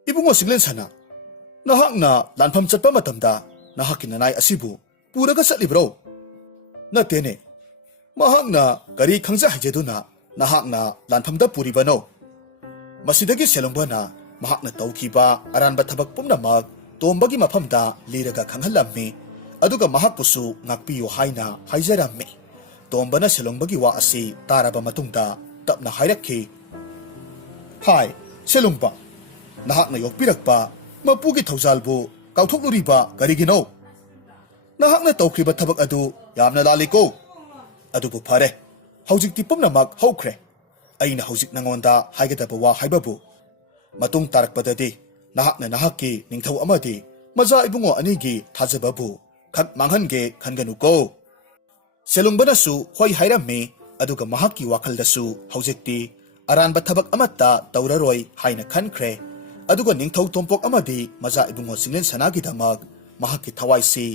ꯏꯕꯨꯡꯉꯣ ꯆꯤꯡꯂꯦꯟ ꯁꯅꯥ, ꯅꯍꯥꯛꯅ ꯂꯥꯟꯐꯝ ꯆꯠꯄ ꯃꯇꯝꯗ ꯅꯍꯥꯛꯀꯤ ꯅꯅꯥꯏ ꯑꯁꯤꯕꯨ ꯄꯨꯔꯒ ꯆꯠꯂꯤꯕ꯭ꯔꯣ? ꯅꯠꯇꯦꯅꯦ, ꯃꯍꯥꯛꯅ ꯀꯔꯤ ꯈꯪꯖ ꯍꯩꯖꯗꯨꯅ ꯅꯍꯥꯛꯅ ꯂꯥꯟꯐꯝꯗ ꯄꯨꯔꯤꯕꯅꯣ? ꯃꯁꯤꯗꯒꯤ ꯁꯦꯂꯨꯡꯕꯅ ꯃꯍꯥꯛꯅ ꯇꯧꯈꯤꯕ ꯑꯔꯥꯟꯕ ꯊꯕꯛ ꯄꯨꯝꯅꯃꯛ ꯇꯣꯝꯕꯒꯤ ꯃꯐꯝꯗ ꯂꯤꯔꯒ ꯈꯪꯍꯜꯂꯝꯃꯤ, ꯑꯗꯨꯒ ꯃꯍꯥꯛꯄꯨꯁꯨ ꯉꯥꯛꯄꯤꯌꯨ ꯍꯥꯏꯅ ꯍꯥꯏꯖꯔꯝꯃꯤ꯫ ꯇꯣꯝꯕꯅ ꯁꯦꯂꯨꯡꯕꯒꯤ ꯋꯥ ꯑꯁꯤ ꯇꯥꯔꯕ ꯃꯇꯨꯡꯗ ꯇꯞꯅ ꯍꯥꯏꯔꯛꯈꯤ, ꯍꯥꯏ ꯁꯦꯂꯨꯡꯕ, ꯅꯍꯥꯛꯅ ꯌꯣꯛꯄꯤꯔꯛꯄ ꯃꯄꯨꯒꯤ ꯊꯧꯖꯥꯜꯕꯨ ꯀꯥꯎꯊꯣꯛꯂꯨꯔꯤꯕ ꯀꯔꯤꯒꯤꯅꯣ? ꯅꯍꯥꯛꯅ ꯇꯧꯈꯤꯕ ꯊꯕꯛ ꯑꯗꯨ ꯌꯥꯝꯅ ꯂꯥꯜꯂꯤꯀꯣ꯫ ꯑꯗꯨꯕꯨ ꯐꯔꯦ, ꯍꯧꯖꯤꯛꯇꯤ ꯄꯨꯝꯅꯃꯛ ꯍꯧꯈ꯭ꯔꯦ꯫ ꯑꯩꯅ ꯍꯧꯖꯤꯛ ꯅꯉꯣꯟꯗ ꯍꯥꯏꯒꯗꯕ ꯋꯥ ꯍꯥꯏꯕꯕꯨ, ꯃꯇꯨꯡ ꯇꯥꯔꯛꯄꯗꯗꯤ ꯅꯍꯥꯛꯅ ꯅꯍꯥꯛꯀꯤ ꯅꯤꯡꯊꯧ ꯑꯃꯗꯤ ꯃꯆꯥ ꯏꯕꯨꯡꯉꯣ ꯑꯅꯤꯒꯤ ꯊꯥꯖꯕꯕꯨ ꯈꯛ ꯃꯥꯡꯍꯟꯒꯦ ꯈꯟꯒꯅꯨꯀꯣ꯫ ꯁꯦꯂꯨꯡꯕꯅꯁꯨ ꯍꯣꯏ ꯍꯥꯏꯔꯝꯃꯤ, ꯑꯗꯨꯒ ꯃꯍꯥꯛꯀꯤ ꯋꯥꯈꯜꯗꯁꯨ ꯍꯧꯖꯤꯛꯇꯤ ꯑꯔꯥꯟꯕ ꯊꯕꯛ ꯑꯃꯠꯇ ꯇꯧꯔꯔꯣꯏ ꯍꯥꯏꯅ ꯈꯟꯈ꯭ꯔꯦ꯫ ꯑꯗꯨꯒ ꯅꯤꯡꯊꯧ ꯇꯣꯝꯄꯣꯛ ꯑꯃꯗꯤ ꯃꯆꯥ ꯏꯕꯨꯡꯉꯣ ꯆꯤꯡꯂꯦꯟ ꯁꯅꯥꯒꯤꯗꯃꯛ ꯃꯍꯥꯛꯀꯤ ꯊꯋꯥꯏꯁꯤ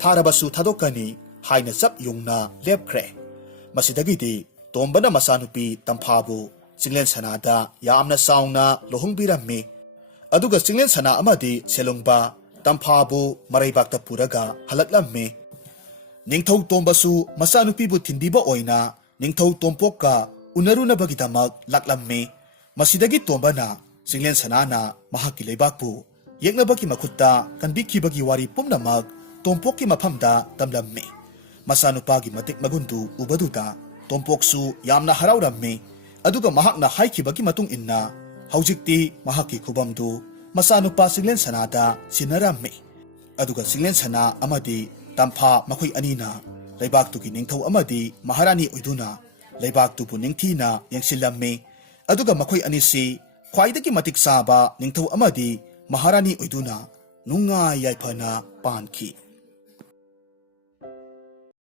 ꯊꯥꯔꯕꯁꯨ ꯊꯥꯗꯣꯛꯀꯅꯤ ꯍꯥꯏꯅ ꯆꯞ ꯌꯨꯡꯅ ꯂꯦꯞꯈ꯭ꯔꯦ꯫ ꯃꯁꯤꯗꯒꯤꯗꯤ ꯇꯣꯝꯕꯅ ꯃꯆꯥꯅꯨꯄꯤ ꯇꯝꯐꯥꯕꯨ ꯆꯤꯡꯂꯦꯟ ꯁꯅꯥꯗ ꯌꯥꯝꯅ ꯆꯥꯎꯅ ꯂꯨꯍꯣꯡꯕꯤꯔꯝꯃꯤ꯫ ꯑꯗꯨꯒ ꯆꯤꯡꯂꯦꯟ ꯁꯅꯥ ꯑꯃꯗꯤ ꯁꯦꯂꯨꯡꯕ ꯇꯝꯐꯥꯕꯨ ꯃꯔꯩꯕꯥꯛꯇ ꯄꯨꯔꯒ ꯍꯜꯂꯛꯂꯝꯃꯤ꯫ ꯅꯤꯡꯊꯧ ꯇꯣꯝꯕꯁꯨ ꯃꯆꯥꯅꯨꯄꯤꯕꯨ ꯊꯤꯟꯕꯤꯕ ꯑꯣꯏꯅ ꯅꯤꯡꯊꯧ ꯇꯣꯝꯄꯣꯛꯀ ꯎꯅꯔꯨꯅꯕꯒꯤꯗꯃꯛ ꯂꯥꯛꯂꯝꯃꯤ꯫ ꯃꯁꯤꯗꯒꯤ ꯇꯣꯝꯕꯅ ꯆꯤꯡꯂꯦꯟ ꯁꯅꯥꯅ ꯃꯍꯥꯛꯀꯤ ꯂꯩꯕꯥꯛꯄꯨ ꯌꯦꯛꯅꯕꯒꯤ ꯃꯈꯨꯠꯇ ꯀꯟꯕꯤꯈꯤꯕꯒꯤ ꯋꯥꯔꯤ ꯄꯨꯝꯅꯃꯛ ꯇꯣꯝꯄꯣꯛꯀꯤ ꯃꯐꯝꯗ ꯇꯝꯂꯝꯃꯤ꯫ ꯃꯆꯥꯅꯨꯄꯥꯒꯤ ꯃꯇꯤꯛ ꯃꯒꯨꯟꯗꯨ ꯎꯕꯗꯨꯗ ꯇꯣꯝꯄꯣꯛꯁꯨ ꯌꯥꯝꯅ ꯍꯔꯥꯎꯔꯝꯃꯤ, ꯑꯗꯨꯒ ꯃꯍꯥꯛꯅ ꯍꯥꯏꯈꯤꯕꯒꯤ ꯃꯇꯨꯡ ꯏꯟꯅ ꯍꯧꯖꯤꯛꯇꯤ ꯃꯍꯥꯛꯀꯤ ꯈꯨꯕꯝꯗꯨ ꯃꯆꯥꯅꯨꯄꯥ ꯆꯤꯡꯂꯦꯟ ꯁꯅꯥꯗ ꯁꯤꯟꯅꯔꯝꯃꯤ꯫ ꯑꯗꯨꯒ ꯆꯤꯡꯂꯦꯟ ꯁꯅꯥ ꯑꯃꯗꯤ ꯇꯝꯐꯥ ꯃꯈꯣꯏ ꯑꯅꯤꯅ ꯂꯩꯕꯥꯛꯇꯨꯒꯤ ꯅꯤꯡꯊꯧ ꯑꯃꯗꯤ ꯃꯍꯥꯔꯥꯅꯤ ꯑꯣꯏꯗꯨꯅ ꯂꯩꯕꯥꯛꯇꯨꯕꯨ ꯅꯤꯡꯊꯤꯅ ꯌꯦꯡꯁꯤꯜꯂꯝꯃꯤ꯫ ꯑꯗꯨꯒ ꯃꯈꯣꯏ ꯑꯅꯤꯁꯤ ꯈ꯭ꯋꯥꯏꯗꯒꯤ ꯃꯇꯤꯛ ꯆꯥꯕ ꯅꯤꯡꯊꯧ ꯑꯃꯗꯤ ꯃꯍꯥꯔꯥꯅꯤ ꯑꯣꯏꯗꯨꯅ ꯅꯨꯡꯉꯥꯏ ꯌꯥꯏꯐꯅ ꯄꯥꯟꯈꯤ꯫